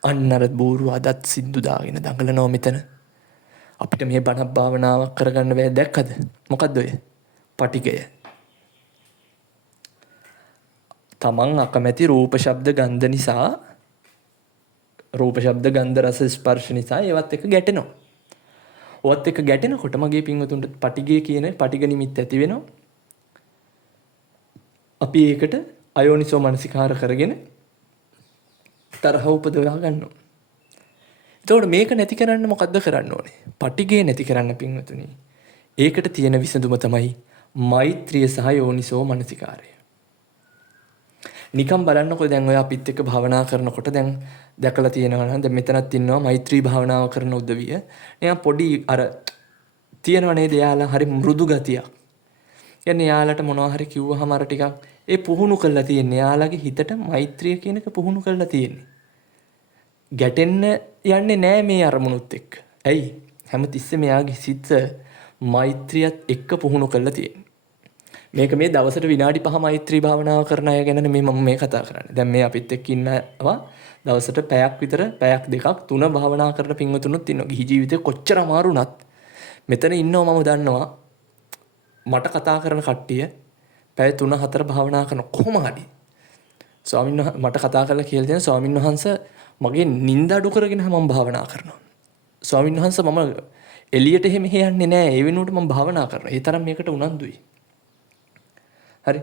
අන්න අර බෝරු අදත් සින්දු දාගෙන දඟලනවා මෙතන. අපිට මේ බණ භාවනාවක් කරගන්න බෑ. දැක්කද? මොකද්ද ඔය? පටිගය. තමන් අකමැති රූප ශබ්ද ගන්ධ නිසා රූප ශබ්ද ගන්ධ රස ස්පර්ශ නිසා ඒවත් එක ගැටෙනවා. ඔවත් එක ගැටෙනකොට මගේ පින්වතුන්ට පටිගය කියන පටිග නිමිත්ත ඇති වෙනවා. අපි ඒකට අයෝනිසෝ මනසිකාර කරගෙන තරහ උපදවා ගන්නවා. එතකොට මේක නැති කරන්න මොකද්ද කරන්න ඕනේ? පටිගය නැති කරන්න පින්වතුනි. ඒකට තියෙන විසඳුම තමයි මෛත්‍රිය සහ යෝනිසෝ මනසිකාරය. නිකම් බලන්නකො දැන් ඔය අපිත් එක්ක භාවනා කරනකොට දැන් දැකලා තියෙනවා නම් දැන් මෙතනත් ඉන්නවා මෛත්‍රී භාවනාව කරන උදවිය. නිකන් පොඩි අර තියෙනව නේද යාලා හරි මෘදු ගතියක්. කියන්නේ යාලට මොනවා හරි කිව්වහම අර ටිකක් ඒ පුහුණු කරලා තියෙන්නේ. යාලගේ හිතට මෛත්‍රිය කියන එක පුහුණු කරලා තියෙන්නේ. ගැටෙන්න යන්නේ නෑ මේ අරමුණුත් එක්ක. ඇයි? හැමතිස්සෙම යාගේ සිත මෛත්‍රියත් එක්ක පුහුණු කරලා තියෙන්නේ. මේක මේ දවසට විනාඩි 5 මෛත්‍රී භාවනාව කරන අය ගැන මේ මම මේ කතා කරන්නේ. දැන් මේ අපිත් එක්ක ඉන්නවා දවසට පැයක් විතර පැයක් දෙකක් තුන භාවනා කරන පින්වතුනුත් ඉන්නවා. ගිහි ජීවිතේ කොච්චර අමාරු වුණත් මෙතන ඉන්නව මම දන්නවා. මට කතා කරන කට්ටිය පැය 3-4 භාවනා කරන කොහොම හරි ස්වාමීන් වහන්සේ මට කතා කරලා කියලා දෙන ස්වාමීන් වහන්සේ මගේ නිින්ද අඩු කරගෙන මම භාවනා කරනවා. ස්වාමීන් වහන්සේ මම එළියට එහෙම යන්නේ නැහැ. ඒ වෙනුවට මම භාවනා කරනවා. ඒ තරම් මේකට උනන්දුයි. හරි.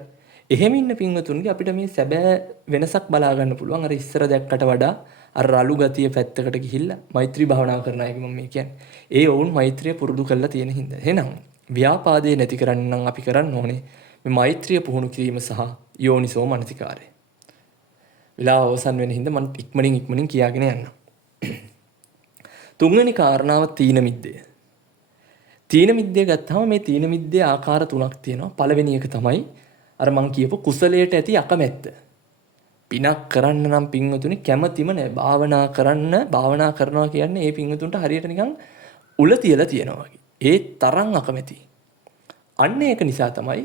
එහෙම ඉන්න පින්වතුන්ගේ අපිට මේ සැබෑ වෙනසක් බලා ගන්න පුළුවන්. අර ඉස්සර දැක්කට වඩා අර රළු ගතිය පැත්තකට ගිහිල්ලා මෛත්‍රී භාවනා කරන අය මම මේ කියන්නේ. ඒ වුන් මෛත්‍රිය පුරුදු කරලා තියෙන හින්දා. එහෙනම් ව්‍යාපාදේ නැති කරන්න නම් අපි කරන්න ඕනේ මේ මෛත්‍රිය පුහුණු කිරීම සහ යෝනිසෝ මනසිකාරය. විලාව අවසන් වෙන හින්දා මම ඉක්මනින් කියාගෙන යන්න. තුන්වෙනි කාරණාව තීන මිද්දය. තීන මිද්දය ගත්තාම මේ තීන මිද්දේ ආකාර තුනක් තියෙනවා. පළවෙනි එක තමයි අර මං කියපු කුසලයට ඇති අකමැත්ත. පිනක් කරන්න නම් පින්වතුනි කැමැතිම නැහැ. භාවනා කරනවා කියන්නේ ඒ පින්වතුන්ට හරියට නිකන් උල තියලා තියනවා වගේ. ඒ තරම් අකමැති. අන්න ඒක නිසා තමයි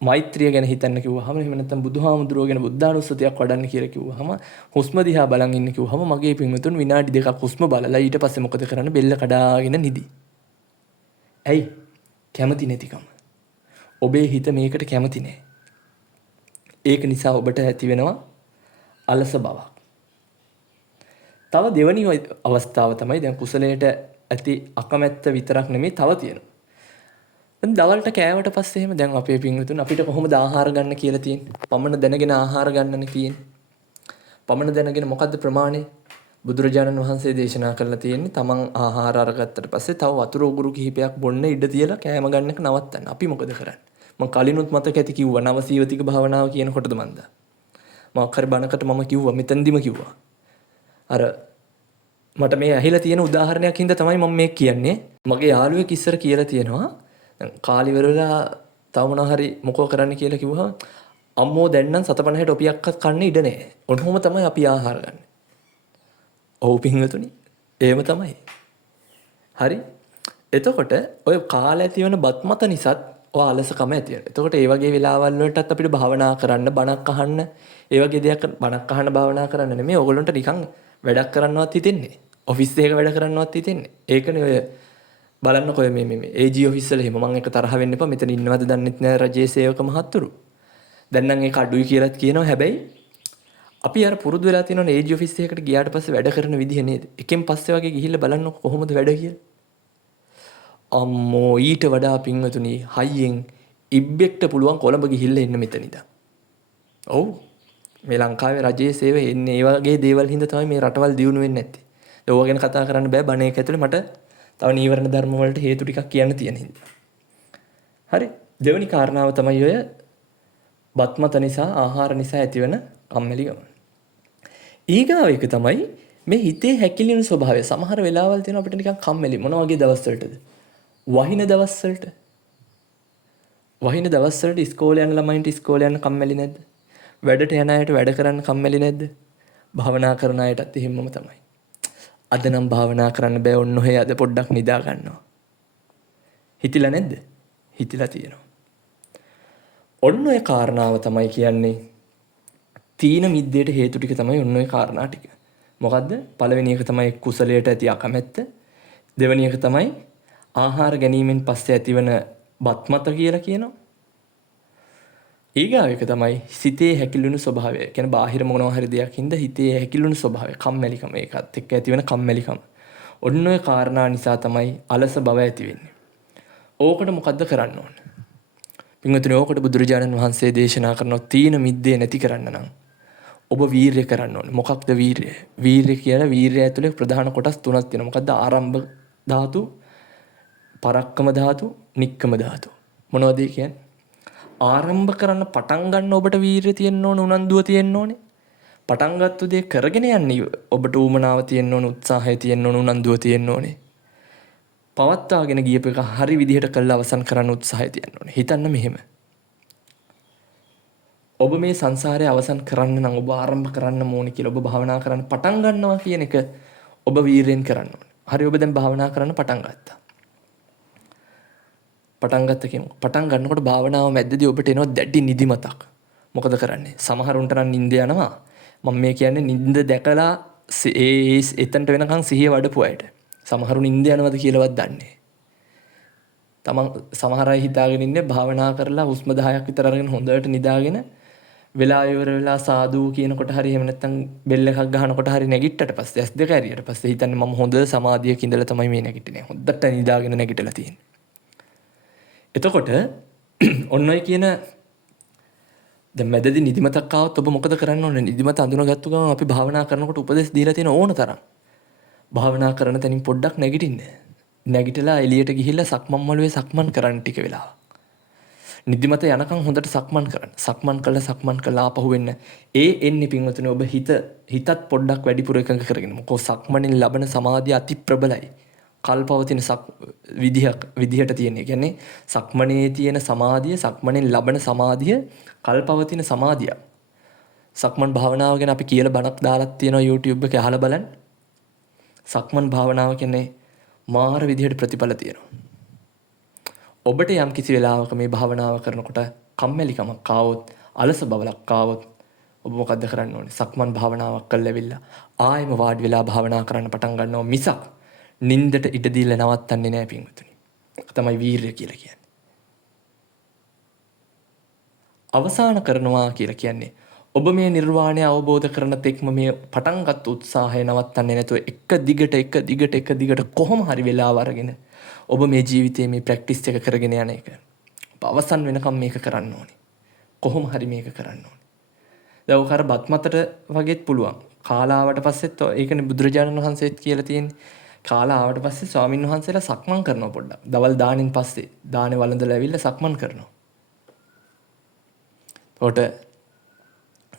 මෛත්‍රිය ගැන හිතන්න කිව්වහම එහෙම නැත්නම් බුදුහාමුදුරුවෝ ගැන බුද්ධානුස්සතියක් වඩන්න කියලා කිව්වහම හුස්ම දිහා බලන් ඉන්න කිව්වහම මගේ පින්වතුන් විනාඩි දෙකක් හුස්ම බලලා ඊට පස්සේ මොකද කරන්න? බෙල්ල කඩාගෙන නිදි. ඇයි? කැමති නැතිකම. ඔබේ හිත මේකට කැමති නෑ. ඒක නිසා ඔබට ඇති වෙනවා අලස බවක්. තව දෙවැනි අවස්ථාව තමයි දැන් කුසලයට ඇති අකමැත්ත විතරක් නෙමෙයි තව තියෙනවා. දැන් දවල්ට කෑවට පස්සේ එහෙම දැන් අපේ පින්වතුන් අපිට කොහොමද ආහාර ගන්න කියලා තියෙන්නේ? පමණ දැනගෙන ආහාර ගන්නනේ තියෙන්නේ. පමණ දැනගෙන මොකද්ද ප්‍රමාණය? බුදුරජාණන් වහන්සේ දේශනා කරලා තියෙන්නේ තමන් ආහාර අරගත්තට පස්සේ තව වතුර උගුරු කිහිපයක් බොන්න ඉඩ තියලා කෑම ගන්න එක නවත්තන්න. අපි මොකද කරන්නේ? මම කලිනුත් මතක ඇති කිව්වා නවසීවතික භාවනාව කියනකොටද මන්ද. මම හරි බණකට මම කිව්වා මෙතනදිම කිව්වා. අර මට මේ ඇහිලා තියෙන උදාහරණයක් හින්දා තමයි මම මේක කියන්නේ. මගේ යාළුවෙක් ඉස්සර කියලා තියෙනවා කාලි වෙරලා තව මොනවා හරි මොකෝ කරන්න කියලා කිව්වහම අම්මෝ දැන් නම් 750 ටොපියක්වත් කන්න ඉඩ නැහැ. ඔන්නෝම තමයි අපි ආහාර ගන්න. ඔව් පින්වතුනි. එහෙම තමයි. හරි. එතකොට ඔය කාල ඇතිවන බත් මත නිසාත් ඔය අලසකම ඇති වෙනවා. එතකොට ඒ වගේ වෙලාවල් වලටත් අපිට භාවනා කරන්න, බණක් අහන්න, ඒ වගේ දෙයක් බණක් අහන්න භාවනා කරන්න නෙමෙයි. ඕගොල්ලන්ට නිකන් වැඩක් කරන්නවත් හිතෙන්නේ. ඔෆිස් එකක වැඩ කරන්නවත් හිතෙන්නේ. ඒකනේ ඔය බලන්නකො මේ AG ඔෆිස් වල එහෙම මම එක තරහ වෙන්න එපා. මෙතන ඉන්නවද දන්නෙත් නෑ රජයේ සේවක මහත්තුරු. දැන් නම් ඒක අඩුයි කියලාත් කියනවා. හැබැයි අපි අර පුරුදු වෙලා තියෙනවනේ AG ඔෆිස් එකකට ගියාට පස්සේ වැඩ කරන විදිහ නේද? එකෙන් පස්සේ වගේ ගිහිල්ලා බලන්නකො කොහොමද වැඩ කියලා. අම්මෝ ඊට වඩා පින්වතුනි හයියෙන් ඉබ්බෙක්ට පුළුවන් කොළඹ ගිහිල්ලා එන්න මෙතන ඉඳන්. ඔව් මේ ලංකාවේ රජයේ සේවය එන්නේ ඒ වගේ දේවල් හින්දා තමයි මේ රටවල් දියුණු වෙන්නේ නැත්තේ. ඒව ගැන කතා කරන්න බෑ බණ එක ඇතුලේ මට තව නීවරණ ධර්ම වලට හේතු ටිකක් කියන්න තියෙන හින්දා. හරි දෙවෙනි කාරණාව තමයි ඔය බත්මත නිසා ආහාර නිසා ඇතිවන කම්මැලිකම. ඊගාව එක තමයි මේ හිතේ හැකිලෙන ස්වභාවය. සමහර වෙලාවල් තියෙනවා අපිට නිකන් කම්මැලි මොන වගේ දවස් වලටද? වහින දවස් වලට. වහින දවස් වලට ඉස්කෝලේ යන ළමයින්ට ඉස්කෝලේ යන්න කම්මැලි නැද්ද? වැඩට යන අයට වැඩ කරන්න කම්මැලි නැද්ද? භාවනා කරන අයටත් එහෙමම තමයි. අද නම් භාවනා කරන්න බෑ ඔන්න ඔහේ අද පොඩ්ඩක් නිදා ගන්නවා. හිතිලා නැද්ද? හිතිලා තියෙනවා. ඔන්න ඔය කාරණාව තමයි කියන්නේ තීන මිද්දේට හේතු ටික තමයි ඔන්න ඔය කාරණා ටික. මොකද්ද? පළවෙනි එක තමයි කුසලයට ඇති අකමැත්ත. දෙවෙනි එක තමයි ආහාර ගැනීමෙන් පස්සේ ඇතිවන බත්මත කියලා කියනවා. ඊගාව එක තමයි සිතේ හැකිලුණු ස්වභාවය. කියන්නේ බාහිර මොනවා හරි දෙයක් හින්දා හිතේ හැකිලුණු ස්වභාවය, කම්මැලිකම ඒකත් එක්ක ඇතිවන කම්මැලිකම. ඔන්න ඔය කාරණා නිසා තමයි අලස බව ඇති වෙන්නේ. ඕකට මොකද්ද කරන්න ඕන? පින්වතුනි ඕකට බුදුරජාණන් වහන්සේ දේශනා කරනවා තීන මිද්දේ නැති කරන්න නම් ඔබ වීරය කරන්න ඕනේ. මොකක්ද වීරය? වීරය කියලා වීරය ඇතුලේ ප්‍රධාන කොටස් තුනක් තියෙනවා. මොකද්ද? ආරම්භ ධාතු, පරක්කම ධාතු, නික්කම ධාතු. මොනවද ඒ කියන්නේ? ආරම්භ කරන්න පටන් ගන්න ඔබට වීරිය තියෙන්න ඕන, උනන්දුව තියෙන්න ඕනේ. පටන් ගත්ත දේ කරගෙන යන්න ඔබට උමනාව තියෙන්න ඕන, උත්සාහය තියෙන්න ඕන, උනන්දුව තියෙන්න ඕනේ. පවත්වාගෙන ගියප එක හරි විදිහට කළා අවසන් කරන්න උත්සාහය තියෙන්න ඕනේ. හිතන්න මෙහෙම. ඔබ මේ සංසාරය අවසන් කරන්න නම් ඔබ ආරම්භ කරන්න ඕනේ කියලා ඔබ භාවනා කරන්න පටන් ගන්නවා කියන එක ඔබ වීරයෙන් කරන්න ඕනේ. හරි ඔබ දැන් භාවනා කරන්න පටන් ගත්තා. පටන් ගත්ත කියමු. පටන් ගන්නකොට භාවනාව මැද්දේදී ඔබට එනවා දැඩි නිදිමතක්. මොකද කරන්නේ? සමහරුන්ට නම් නිින්ද යනවා. මම මේ කියන්නේ නිින්ද දැකලා එතනට වෙනකන් සිහිය වඩපු අයට. සමහරු නිින්ද යනවද කියලාවත් දන්නේ. තමන් සමහර අය හිතාගෙන ඉන්නේ භාවනා කරලා හුස්ම 10ක් විතර අරගෙන හොඳට නිදාගෙන වෙලා ඉවර වෙලා සාදු කියනකොට හරි එහෙම නැත්නම් බෙල් එකක් ගහනකොට හරි නැගිට්ටට පස්සේ S2 ඇරියට පස්සේ හිතන්නේ මම හොඳ සමාධියක ඉඳලා තමයි මේ නැගිටින්නේ. හොඳට නිදාගෙන නැගිටලා තියෙන්නේ. එතකොට ඔන්න ඔය කියන දැන් මැදදී නිදිමතක් ආවොත් ඔබ මොකද කරන්න ඕනේ? නිදිමත අඳුනගත්තු ගමන් අපි භාවනා කරනකොට උපදෙස් දීලා තියෙන ඕන තරම්. භාවනා කරන තැනින් පොඩ්ඩක් නැගිටින්න. නැගිටලා එළියට ගිහිල්ලා සක්මන් මළුවේ සක්මන් කරන්න ටික වෙලාවක්. නිදිමත යනකම් හොඳට සක්මන් කරන්න. සක්මන් කළා ආපහු වෙන්න. ඒ එන්නේ පින්වතුනි ඔබ හිතත් පොඩ්ඩක් වැඩිපුර එකඟ කරගෙන. මොකෝ සක්මණෙන් ලබන සමාධිය අති ප්‍රබලයි. කල්පවතින විදිහට තියෙන. ඒ කියන්නේ සක්මණේ තියෙන සමාධිය, සක්මණෙන් ලබන සමාධිය කල්පවතින සමාධියක්. සක්මන් භාවනාව ගැන අපි කියලා බණක් දාලා තියෙනවා YouTube එකේ අහලා බලන්න. සක්මන් භාවනාව කියන්නේ මාර විදිහට ප්‍රතිඵල තියෙනවා. ඔබට යම් කිසි වෙලාවක මේ භාවනාව කරනකොට කම්මැලිකමක් ආවොත්, අලස බවලක් ආවොත් ඔබ මොකද්ද කරන්න ඕනේ? සක්මන් භාවනාවක් කරලා ඇවිල්ලා ආයෙම වාඩි වෙලා භාවනා කරන්න පටන් ගන්නවා මිසක් නින්දට ඉඩ දීලා නවත්තන්නේ නැහැ පින්වතුනි. ඒක තමයි වීරිය කියලා කියන්නේ. අවසාන කරනවා කියලා කියන්නේ ඔබ මේ නිර්වාණය අවබෝධ කරන තෙක්ම මේ පටන් ගත්ත උත්සාහය නවත්තන්නේ නැතුව එක දිගට කොහොම හරි වෙලාව අරගෙන ඔබ මේ ජීවිතයේ මේ ප්‍රැක්ටිස් එක කරගෙන යන එක. අවසන් වෙනකම් මේක කරන්න ඕනේ. කොහොම හරි මේක කරන්න ඕනේ. දැන් ඔක අර බත් මතට වගේත් පුළුවන්. කාලාවට පස්සෙත් ඒකනේ බුදුරජාණන් වහන්සේත් කියලා තියෙන්නේ. කාලා ආවට පස්සේ ස්වාමින් වහන්සේලා සක්මන් කරනවා පොඩ්ඩක්. දවල් දානින් පස්සේ දානේ වළඳලා ඇවිල්ලා සක්මන් කරනවා. ඔට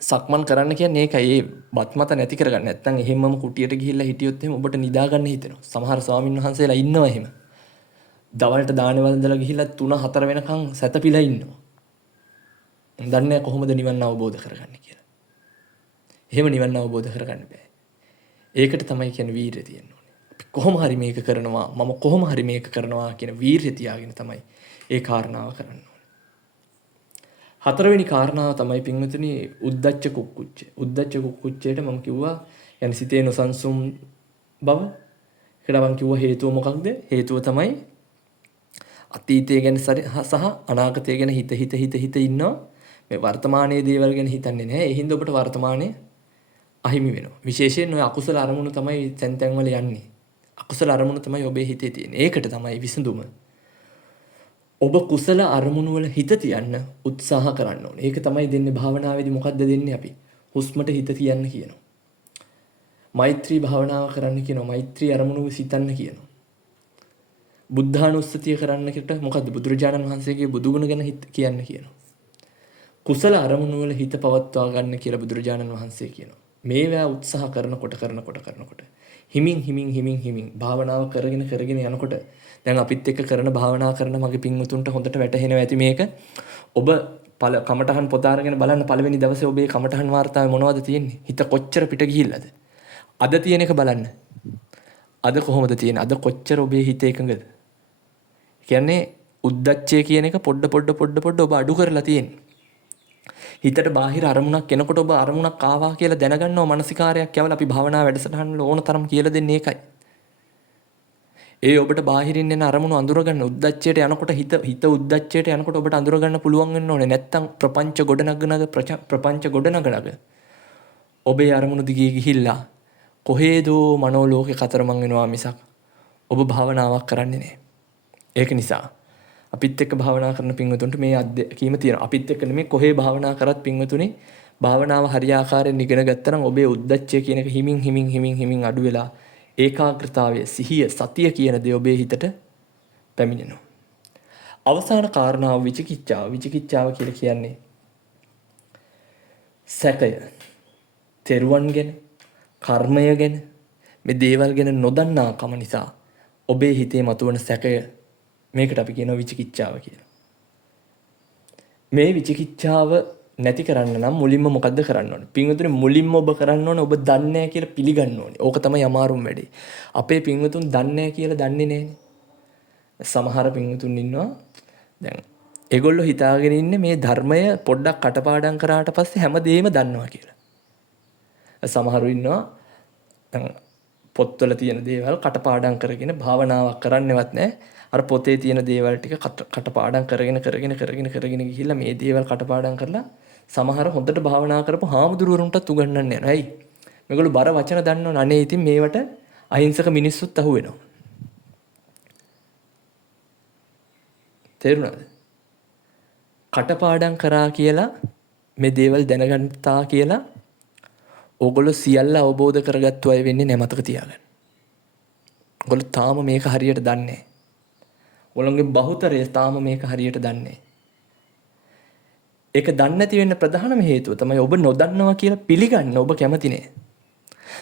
සක්මන් කරන්න කියන්නේ ඒකයි. ඒ බත් මත නැති කරගන්න. නැත්නම් එහෙමම කුටියට ගිහිල්ලා හිටියොත් එහෙම ඔබට නිදා ගන්න හිතෙනවා. සමහර ස්වාමින් වහන්සේලා ඉන්නවා එහෙම. දවල්ට දානේ වළඳලා ගිහිල්ලා 3-4 වෙනකන් සැතපීලා ඉන්නවා. දන්නේ කොහොමද නිවන් අවබෝධ කරගන්නේ කියලා. එහෙම නිවන් අවබෝධ කරගන්න බෑ. ඒකට තමයි කියන්නේ වීරිය තියෙන්න ඕනේ. කොහොම හරි මේක කරනවා, මම කොහොම හරි මේක කරනවා කියන වීරිය තියාගෙන තමයි ඒ කාරණාව කරන්න ඕනේ. හතරවෙනි කාරණාව තමයි පින්වතුනි උද්දච්ච කුක්කුච්ච. උද්දච්ච කුක්කුච්චයට මම කිව්වා يعني සිතේ නොසන්සුන් බව. ඒකට මම කිව්වා හේතුව මොකක්ද? හේතුව තමයි අතීතය ගැන සහ අනාගතය ගැන හිත ඉන්නවා. මේ වර්තමානයේ දේවල් ගැන හිතන්නේ නැහැ. ඒ හින්දා ඔබට වර්තමානයේ අහිමි වෙනවා. විශේෂයෙන් ඔය අකුසල අරමුණු තමයි තැන් වල යන්නේ. අකුසල අරමුණු තමයි ඔබේ හිතේ තියෙන්නේ. ඒකට තමයි විසඳුම. ඔබ කුසල අරමුණු වල හිත තියන්න උත්සාහ කරන්න ඕනේ. ඒක තමයි දෙන්නේ භාවනාවේදී මොකද්ද දෙන්නේ අපි? හුස්මට හිත තියන්න කියනවා. මෛත්‍රී භාවනාව කරන්න කියනවා. මෛත්‍රී අරමුණු සිතන්න කියනවා. බුද්ධානුස්සතිය කරන්න කට මොකද්ද? බුදුරජාණන් වහන්සේගේ බුදුගුණ ගැන කියන්න කියනවා. කුසල අරමුණු වල හිත පවත්වා ගන්න කියලා බුදුරජාණන් වහන්සේ කියනවා. මේවා උත්සාහ කරනකොට හිමින් භාවනාව කරගෙන යනකොට දැන් අපිත් එක්ක කරන භාවනා කරන මගේ පින්වතුන්ට හොඳට වැටහෙනවා ඇති මේක. ඔබ කමටහන් පොත අරගෙන බලන්න පළවෙනි දවසේ ඔබේ කමටහන් වාර්තාවේ මොනවද තියෙන්නේ? හිත කොච්චර පිට ගිහිල්ලාද? අද තියෙන එක බලන්න. අද කොහොමද තියෙන්නේ? අද කොච්චර ඔබේ හිත එකඟද? කියන්නේ උද්දච්චය කියන එක පොඩ ඔබ අඩු කරලා තියෙන්නේ. හිතට බාහිර අරමුණක් එනකොට ඔබ අරමුණක් ආවා කියලා දැනගන්නව මානසිකාරයක් යවලා අපි භාවනා වැඩසටහන වල ඕන තරම් කියලා දෙන්නේ ඒකයි. ඒ ඔබට බාහිරින් එන අරමුණු අඳුරගන්න උද්දච්චයට යනකොට හිත උද්දච්චයට යනකොට ඔබට අඳුරගන්න පුළුවන් වෙන්න ඕනේ. නැත්තම් ප්‍රපංච ගොඩනග ඔබේ අරමුණු දිගේ ගිහිල්ලා කොහේදෝ මනෝලෝකේ කතරමං වෙනවා මිසක් ඔබ භාවනාවක් කරන්නේ නැහැ. ඒක නිසා අපිත් එක්ක භාවනා කරන පින්වතුන්ට මේ අත්දැකීම තියෙනවා. අපිත් එක්ක නෙමෙයි කොහේ භාවනා කරත් පින්වතුනි භාවනාව හරියාකාරයෙන් ඉගෙන ගත්තා නම් ඔබේ උද්දච්චය කියන එක හිමින් අඩු වෙලා ඒකාග්‍රතාවය, සිහිය, සතිය කියන දේ ඔබේ හිතට පැමිණෙනවා. අවසාන කාරණාව විචිකිච්ඡාව. විචිකිච්ඡාව කියලා කියන්නේ සැකය. තෙරුවන් ගැන, කර්මය ගැන, මේ දේවල් ගැන නොදන්නාකම නිසා ඔබේ හිතේ මතුවන සැකය මේකට අපි කියනවා විචිකිච්ඡාව කියලා. මේ විචිකිච්ඡාව නැති කරන්න නම් මුලින්ම මොකද්ද කරන්න ඕනේ? පින්වතුනි මුලින්ම ඔබ කරන්න ඕනේ ඔබ දන්නේ නැහැ කියලා පිළිගන්න ඕනේ. ඕක තමයි අමාරුම වැඩේ. අපේ පින්වතුන් දන්නේ නැහැ කියලා දන්නේ නැහැනේ. සමහර පින්වතුන් ඉන්නවා දැන් ඒගොල්ලෝ හිතාගෙන ඉන්නේ මේ ධර්මය පොඩ්ඩක් කටපාඩම් කරාට පස්සේ හැමදේම දන්නවා කියලා. සමහරු ඉන්නවා පොත්වල තියෙන දේවල් කටපාඩම් කරගෙන භාවනාවක් කරන්නවත් නැහැ. අර පොතේ තියෙන දේවල් ටික කටපාඩම් කරගෙන ගිහිල්ලා මේ දේවල් කටපාඩම් කරලා සමහර හොඳට භාවනා කරපු හාමුදුරුවරුන්ටත් උගන්වන්න යනවා. ඇයි? මේගොල්ලෝ බර වචන දන්නවනේ. අනේ ඉතින් මේවට අහිංසක මිනිස්සුත් අහු වෙනවා. තේරුණාද? කටපාඩම් කරා කියලා මේ දේවල් දැනගත්තා කියලා ඕගොල්ලෝ සියල්ල අවබෝධ කරගත්තු අය වෙන්නේ නැහැ, මතක තියාගන්න. ඕගොල්ලෝ තාම මේක හරියට දන්නේ නැහැ. ඔයගොල්ලෝගේ බහුතරය තාම මේක හරියට දන්නේ නැහැ. ඒක දන්නේ නැති වෙන්න ප්‍රධානම හේතුව තමයි ඔබ නොදන්නවා කියලා පිළිගන්න ඔබ කැමති නැහැ.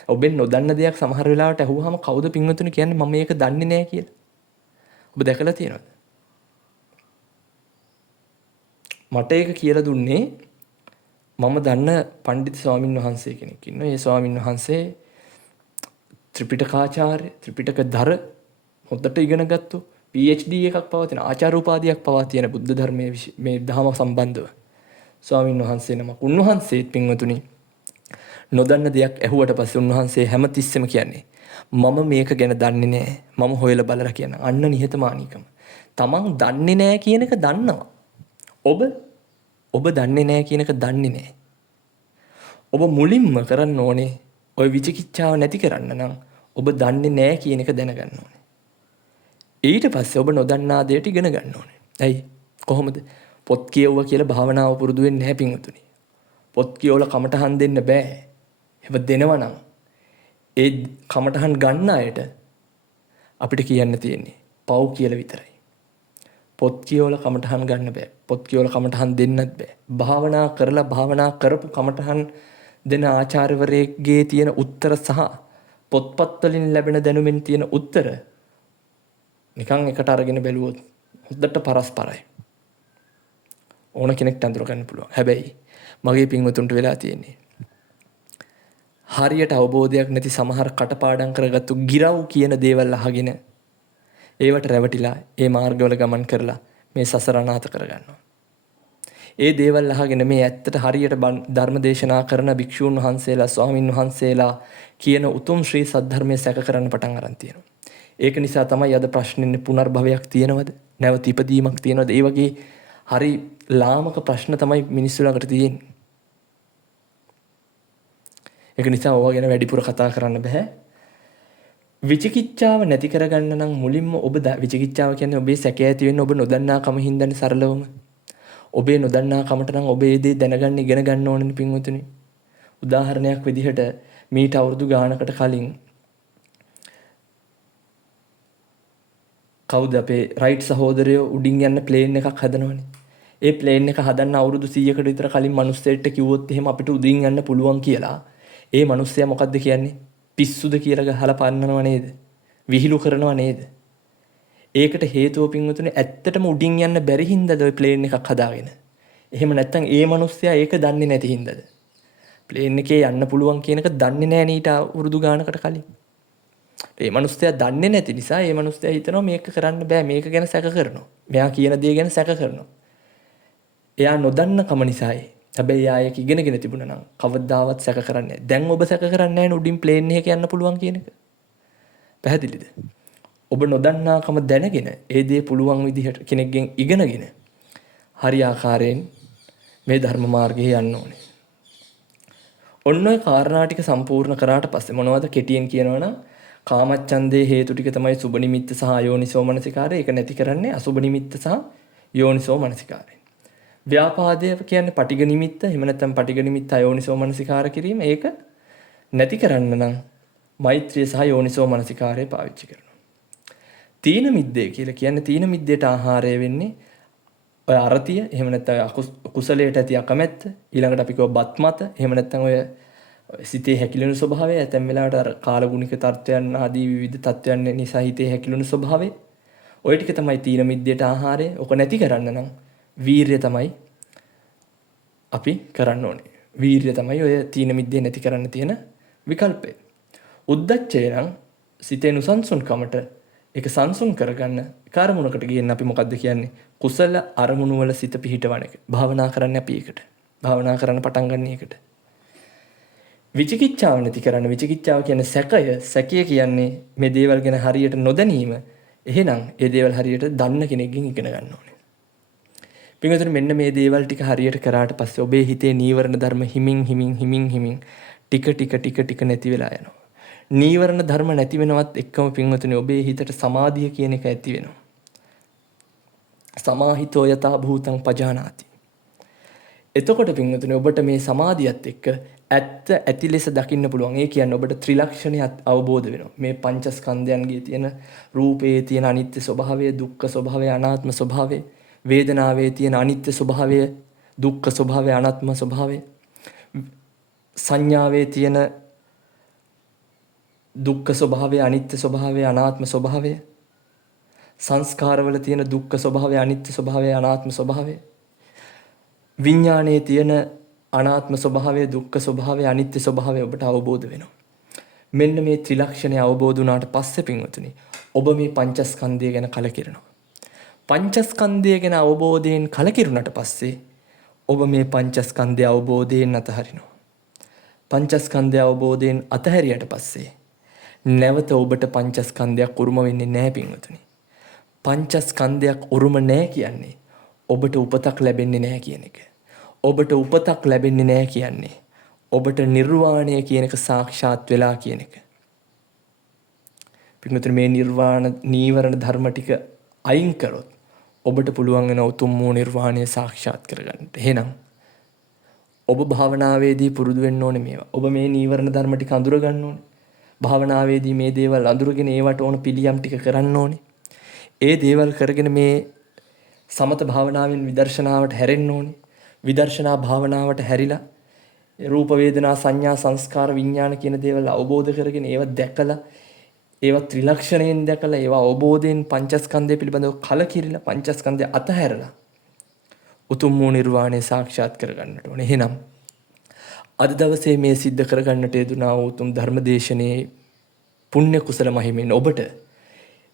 ඔබෙන් නොදන්න දෙයක් සමහර වෙලාවට අහුවාම කවුද පින්වතුනි කියන්නේ මම මේක දන්නේ නැහැ කියලා? ඔබ දැකලා තියෙනවද? මට ඒක කියලා දුන්නේ මම දන්න පණ්ඩිත ස්වාමින් වහන්සේ කෙනෙක් ඉන්නවා. ඒ ස්වාමින් වහන්සේ ත්‍රිපිටකාචාර්ය, ත්‍රිපිටකධර හොඳට ඉගෙනගත්තු PhD එකක් පවතින ආචාර්ය උපාධියක් පවා තියෙන බුද්ධ ධර්මයේ මේ ධර්ම සම්බන්ධව ස්වාමින් වහන්සේ නමක්. උන්වහන්සේත් පින්වතුනි නොදන්න දෙයක් ඇහුවට පස්සේ උන්වහන්සේ හැමතිස්සෙම කියන්නේ මම මේක ගැන දන්නේ නැහැ. මම හොයලා බලලා කියනවා. අන්න නිහතමානීකම. තමන් දන්නේ නැහැ කියන එක දන්නවා. ඔබ දන්නේ නැහැ කියන එක දන්නේ නැහැ. ඔබ මුලින්ම කරන්න ඕනේ ওই විචිකිච්ඡාව නැති කරන්න නම් ඔබ දන්නේ නැහැ කියන එක දැනගන්න ඕනේ. ඊට පස්සේ ඔබ නොදන්නා දේට ඉගෙන ගන්න ඕනේ. ඇයි? කොහොමද? පොත් කියවුවා කියලා භාවනාව පුරුදු වෙන්නේ නැහැ පින්වතුනි. පොත් කියවලා කමටහන් දෙන්න බෑ. එහෙම දෙනවා නම් ඒ කමටහන් ගන්න අයට අපිට කියන්න තියෙන්නේ පව් කියලා විතරයි. පොත් කියවලා කමටහන් ගන්න බෑ. පොත් කියවලා කමටහන් දෙන්නත් බෑ. භාවනා කරලා භාවනා කරපු කමටහන් දෙන ආචාර්යවරයෙක්ගේ තියෙන උත්තර සහ පොත්පත් වලින් ලැබෙන දැනුමින් තියෙන උත්තර නිකන් එකට අරගෙන බැලුවොත් හොද්දට පරස්පරයි. ඕන කෙනෙක්ට අඳුර ගන්න පුළුවන්. හැබැයි මගේ පින්වතුන්ට වෙලා තියෙන්නේ හරියට අවබෝධයක් නැති සමහර කටපාඩම් කරගත්තු ගිරව් කියන දේවල් අහගෙන ඒවට රැවටිලා ඒ මාර්ගවල ගමන් කරලා මේ සසර අනාථ කරගන්නවා. ඒ දේවල් අහගෙන මේ ඇත්තට හරියට ධර්ම දේශනා කරන භික්ෂූන් වහන්සේලා ස්වාමින් වහන්සේලා කියන උතුම් ශ්‍රී සද්ධර්මයේ සැක කරන්න පටන් අරන් තියෙනවා. ඒක නිසා තමයි අද ප්‍රශ්නෙන්නේ පුනර්භවයක් තියෙනවද? නැවත ඉපදීමක් තියෙනවද? ඒ වගේ හරි ලාමක ප්‍රශ්න තමයි මිනිස්සු ළඟට තියෙන්නේ. ඒක නිසා ඕවා ගැන වැඩිපුර කතා කරන්න බෑ. විචිකිච්ඡාව නැති කරගන්න නම් මුලින්ම ඔබ විචිකිච්ඡාව කියන්නේ ඔබේ සැක ඇති වෙන්න ඔබ නොදන්නා කම හින්දානේ සරලවම. ඔබේ නොදන්නා කමට නම් ඔබ ඒ දේ දැනගන්න ඉගෙන ගන්න ඕනේ පින්වතුනි. උදාහරණයක් විදිහට මීට අවුරුදු ගානකට කලින් කවුද අපේ රයිට් සහෝදරයෝ උඩින් යන ප්ලේන් එකක් හදනවනේ. ඒ ප්ලේන් එක හදන්න අවුරුදු 100කට විතර කලින් මිනිස්සෙක්ට කිව්වොත් එහෙම අපිට උඩින් යන්න පුළුවන් කියලා. ඒ මිනිස්සයා මොකද්ද කියන්නේ? පිස්සුද කියලා ගහලා පන්නනව නේද? විහිළු කරනව නේද? ඒකට හේතුව පින්වතුනි ඇත්තටම උඩින් යන්න බැරි හින්දාද ඔය ප්ලේන් එකක් හදාගෙන. එහෙම නැත්නම් ඒ මිනිස්සයා ඒක දන්නේ නැති හින්දාද? ප්ලේන් එකේ යන්න පුළුවන් කියන එක දන්නේ නැහැ නීට අවුරුදු ගානකට කලින්. ඒ මිනිස්සයා දන්නේ නැති නිසා ඒ මිනිස්සයා හිතනවා මේක කරන්න බෑ, මේක ගැන සැක කරනවා. මෙයා කියන දේ ගැන සැක කරනවා. එයා නොදන්න කම නිසායි. හැබැයි එයා ඒක ඉගෙනගෙන තිබුණා නම් කවදාවත් සැක කරන්නේ නැහැ. දැන් ඔබ සැක කරන්නේ නැහැ උඩින් ප්ලේන් එකක යන්න පුළුවන් කියන එක. පැහැදිලිද? ඔබ නොදන්නාකම දැනගෙන ඒ දේ පුළුවන් විදිහට කෙනෙක්ගෙන් ඉගෙනගෙන හරි ආකාරයෙන් මේ ධර්ම මාර්ගයේ යන්න ඕනේ. ඔන්න ඔය කාරණා ටික සම්පූර්ණ කරාට පස්සේ මොනවද කෙටියෙන් කියනවනම් කාමච්ඡන්දේ හේතු ටික තමයි සුබ නිමිත්ත සහ යෝනිසෝ මනසිකාරය. ඒක නැති කරන්නේ අසුබ නිමිත්ත සහ යෝනිසෝ මනසිකාරය. ව්‍යාපාදය කියන්නේ පටිඝ නිමිත්ත. එහෙම නැත්නම් පටිඝ නිමිත්ත අයෝනිසෝ මනසිකාර කිරීම. ඒක නැති කරන්න නම් මෛත්‍රිය සහ යෝනිසෝ මනසිකාරය පාවිච්චි කරනවා. තීන මිද්දේ කියලා කියන්නේ තීන මිද්දේට ආහාරය වෙන්නේ ඔය අරතිය. එහෙම නැත්නම් කුසලයට ඇති අකමැත්ත. ඊළඟට අපි කියව බත් මත. එහෙම නැත්නම් ඔය සිතේ හැකිලෙන ස්වභාවය. ඇතැම් වෙලාවට අර කාලගුණික තත්ත්වයන් ආදී විවිධ තත්ත්වයන් නිසා හිතේ හැකිලෙන ස්වභාවය. ඔය ටික තමයි තීන මිද්දේට ආහාරය. ඔක නැති කරන්න නම් වීරිය තමයි අපි කරන්න ඕනේ. වීරිය තමයි ඔය තීන මිද්දේ නැති කරන්න තියෙන විකල්පය. උද්දච්චය නම් සිතේ නුසන්සුන්කමට ඒක සංසුන් කරගන්න කාර්මුණකට ගියන් අපි මොකද්ද කියන්නේ? කුසල අරමුණු වල සිත පිහිටවන එක. භාවනා කරන්න අපි ඒකට. භාවනා කරන්න පටන් ගන්න එකට. විචිකිච්ඡාව නැති කරන්න. විචිකිච්ඡාව කියන්නේ සැකය. සැකය කියන්නේ මේ දේවල් ගැන හරියට නොදැනීම. එහෙනම් ඒ දේවල් හරියට දන්න කෙනෙක්ගෙන් ඉගෙන ගන්න ඕනේ. පින්වතුනි මෙන්න මේ දේවල් ටික හරියට කරාට පස්සේ ඔබේ හිතේ නීවරණ ධර්ම හිමින් ටික නැති වෙලා යනවා. නීවරණ ධර්ම නැති වෙනවත් එක්කම පින්වතුනි ඔබේ හිතට සමාධිය කියන එක ඇති වෙනවා. සමාහිතෝ යතා භූතං පජානාති. එතකොට පින්වතුනි ඔබට මේ සමාධියත් එක්ක ඇත්ත ඇති ලෙස දකින්න පුළුවන්. ඒ කියන්නේ ඔබට ත්‍රිලක්ෂණය අවබෝධ වෙනවා. මේ පංචස්කන්ධයන්ගේ තියෙන රූපයේ තියෙන අනිත්‍ය ස්වභාවය, දුක්ඛ ස්වභාවය, අනාත්ම ස්වභාවය, වේදනාවේ තියෙන අනිත්‍ය ස්වභාවය, දුක්ඛ ස්වභාවය, අනාත්ම ස්වභාවය, සංඥාවේ තියෙන දුක්ඛ ස්වභාවය, අනිත්‍ය ස්වභාවය, අනාත්ම ස්වභාවය, සංස්කාරවල තියෙන දුක්ඛ ස්වභාවය, අනිත්‍ය ස්වභාවය, අනාත්ම ස්වභාවය, විඥානයේ තියෙන අනාත්ම ස්වභාවය, දුක්ඛ ස්වභාවය, අනිත්‍ය ස්වභාවය ඔබට අවබෝධ වෙනවා. මෙන්න මේ ත්‍රිලක්ෂණය අවබෝධ වුණාට පස්සේ පින්වතුනි ඔබ මේ පංචස්කන්ධය ගැන කලකිරෙනවා. පංචස්කන්ධය ගැන අවබෝධයෙන් කලකිරුණාට පස්සේ ඔබ මේ පංචස්කන්ධය අවබෝධයෙන් අතහරිනවා. පංචස්කන්ධය අවබෝධයෙන් අතහැරියට පස්සේ නැවත ඔබට පංචස්කන්ධයක් උරුම වෙන්නේ නැහැ පින්වතුනි. පංචස්කන්ධයක් උරුම නැහැ කියන්නේ ඔබට උපතක් ලැබෙන්නේ නැහැ කියන එක. ඔබට උපතක් ලැබෙන්නේ නැහැ කියන්නේ ඔබට නිර්වාණය කියන එක සාක්ෂාත් වෙලා කියන එක. පින්වතුනි මේ නීවරණ ධර්ම ටික අයින් කරොත් ඔබට පුළුවන් වෙන උතුම් වූ නිර්වාණය සාක්ෂාත් කරගන්න. එහෙනම් ඔබ භාවනාවේදී පුරුදු වෙන්න ඕනේ මේවා. ඔබ මේ නීවරණ ධර්ම ටික අඳුර ගන්න ඕනේ. භාවනාවේදී මේ දේවල් අඳුරගෙන ඒවට ඕන පිළියම් ටික කරන්න ඕනේ. ඒ දේවල් කරගෙන මේ සමත භාවනාවෙන් විදර්ශනාවට හැරෙන්න ඕනේ. විදර්ශනා භාවනාවට හැරිලා රූප වේදනා සංඥා සංස්කාර විඥාන කියන දේවල් අවබෝධ කරගෙන ඒවා දැකලා ඒවා ත්‍රිලක්ෂණයෙන් දැකලා ඒවා අවබෝධයෙන් පංචස්කන්ධය පිළිබඳව කලකිරිලා පංචස්කන්ධය අතහැරලා උතුම් වූ නිර්වාණය සාක්ෂාත් කරගන්නට ඕනේ. එහෙනම් අද දවසේ මේ සිද්ධ කරගන්නට යෙදුනා වූ උතුම් ධර්මදේශනයේ පුණ්‍ය කුසල මහිමින් ඔබට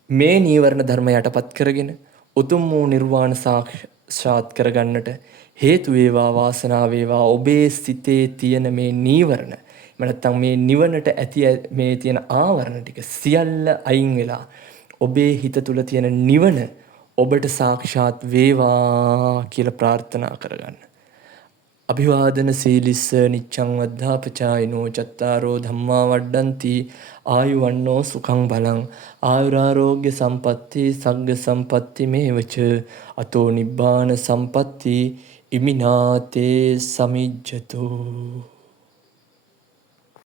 මේ නීවරණ ධර්ම යටපත් කරගෙන උතුම් වූ නිර්වාණ සාක්ෂාත් කරගන්නට හේතු වේවා වාසනාව වේවා. ඔබේ සිතේ තියෙන මේ නීවරණ එහෙම නැත්නම් මේ නිවනට ඇති මේ තියෙන ආවරණ ටික සියල්ල අයින් වෙලා ඔබේ හිත තුල තියෙන නිවන ඔබට සාක්ෂාත් වේවා කියලා ප්‍රාර්ථනා කරගන්න. අභිවාදන සීලිස්ස නිච්ඡං වද්ධාපචායිනෝ චත්තාරෝ ධම්මා වඩ්ඩಂತಿ ආයුවන්නෝ සුඛං බලං ආයුරාෝග්‍ය සම්පatti සග්ග සම්පatti මේවච අතෝ නිබ්බාන සම්පatti ඉමිනාතේ සමිජ්ජතු.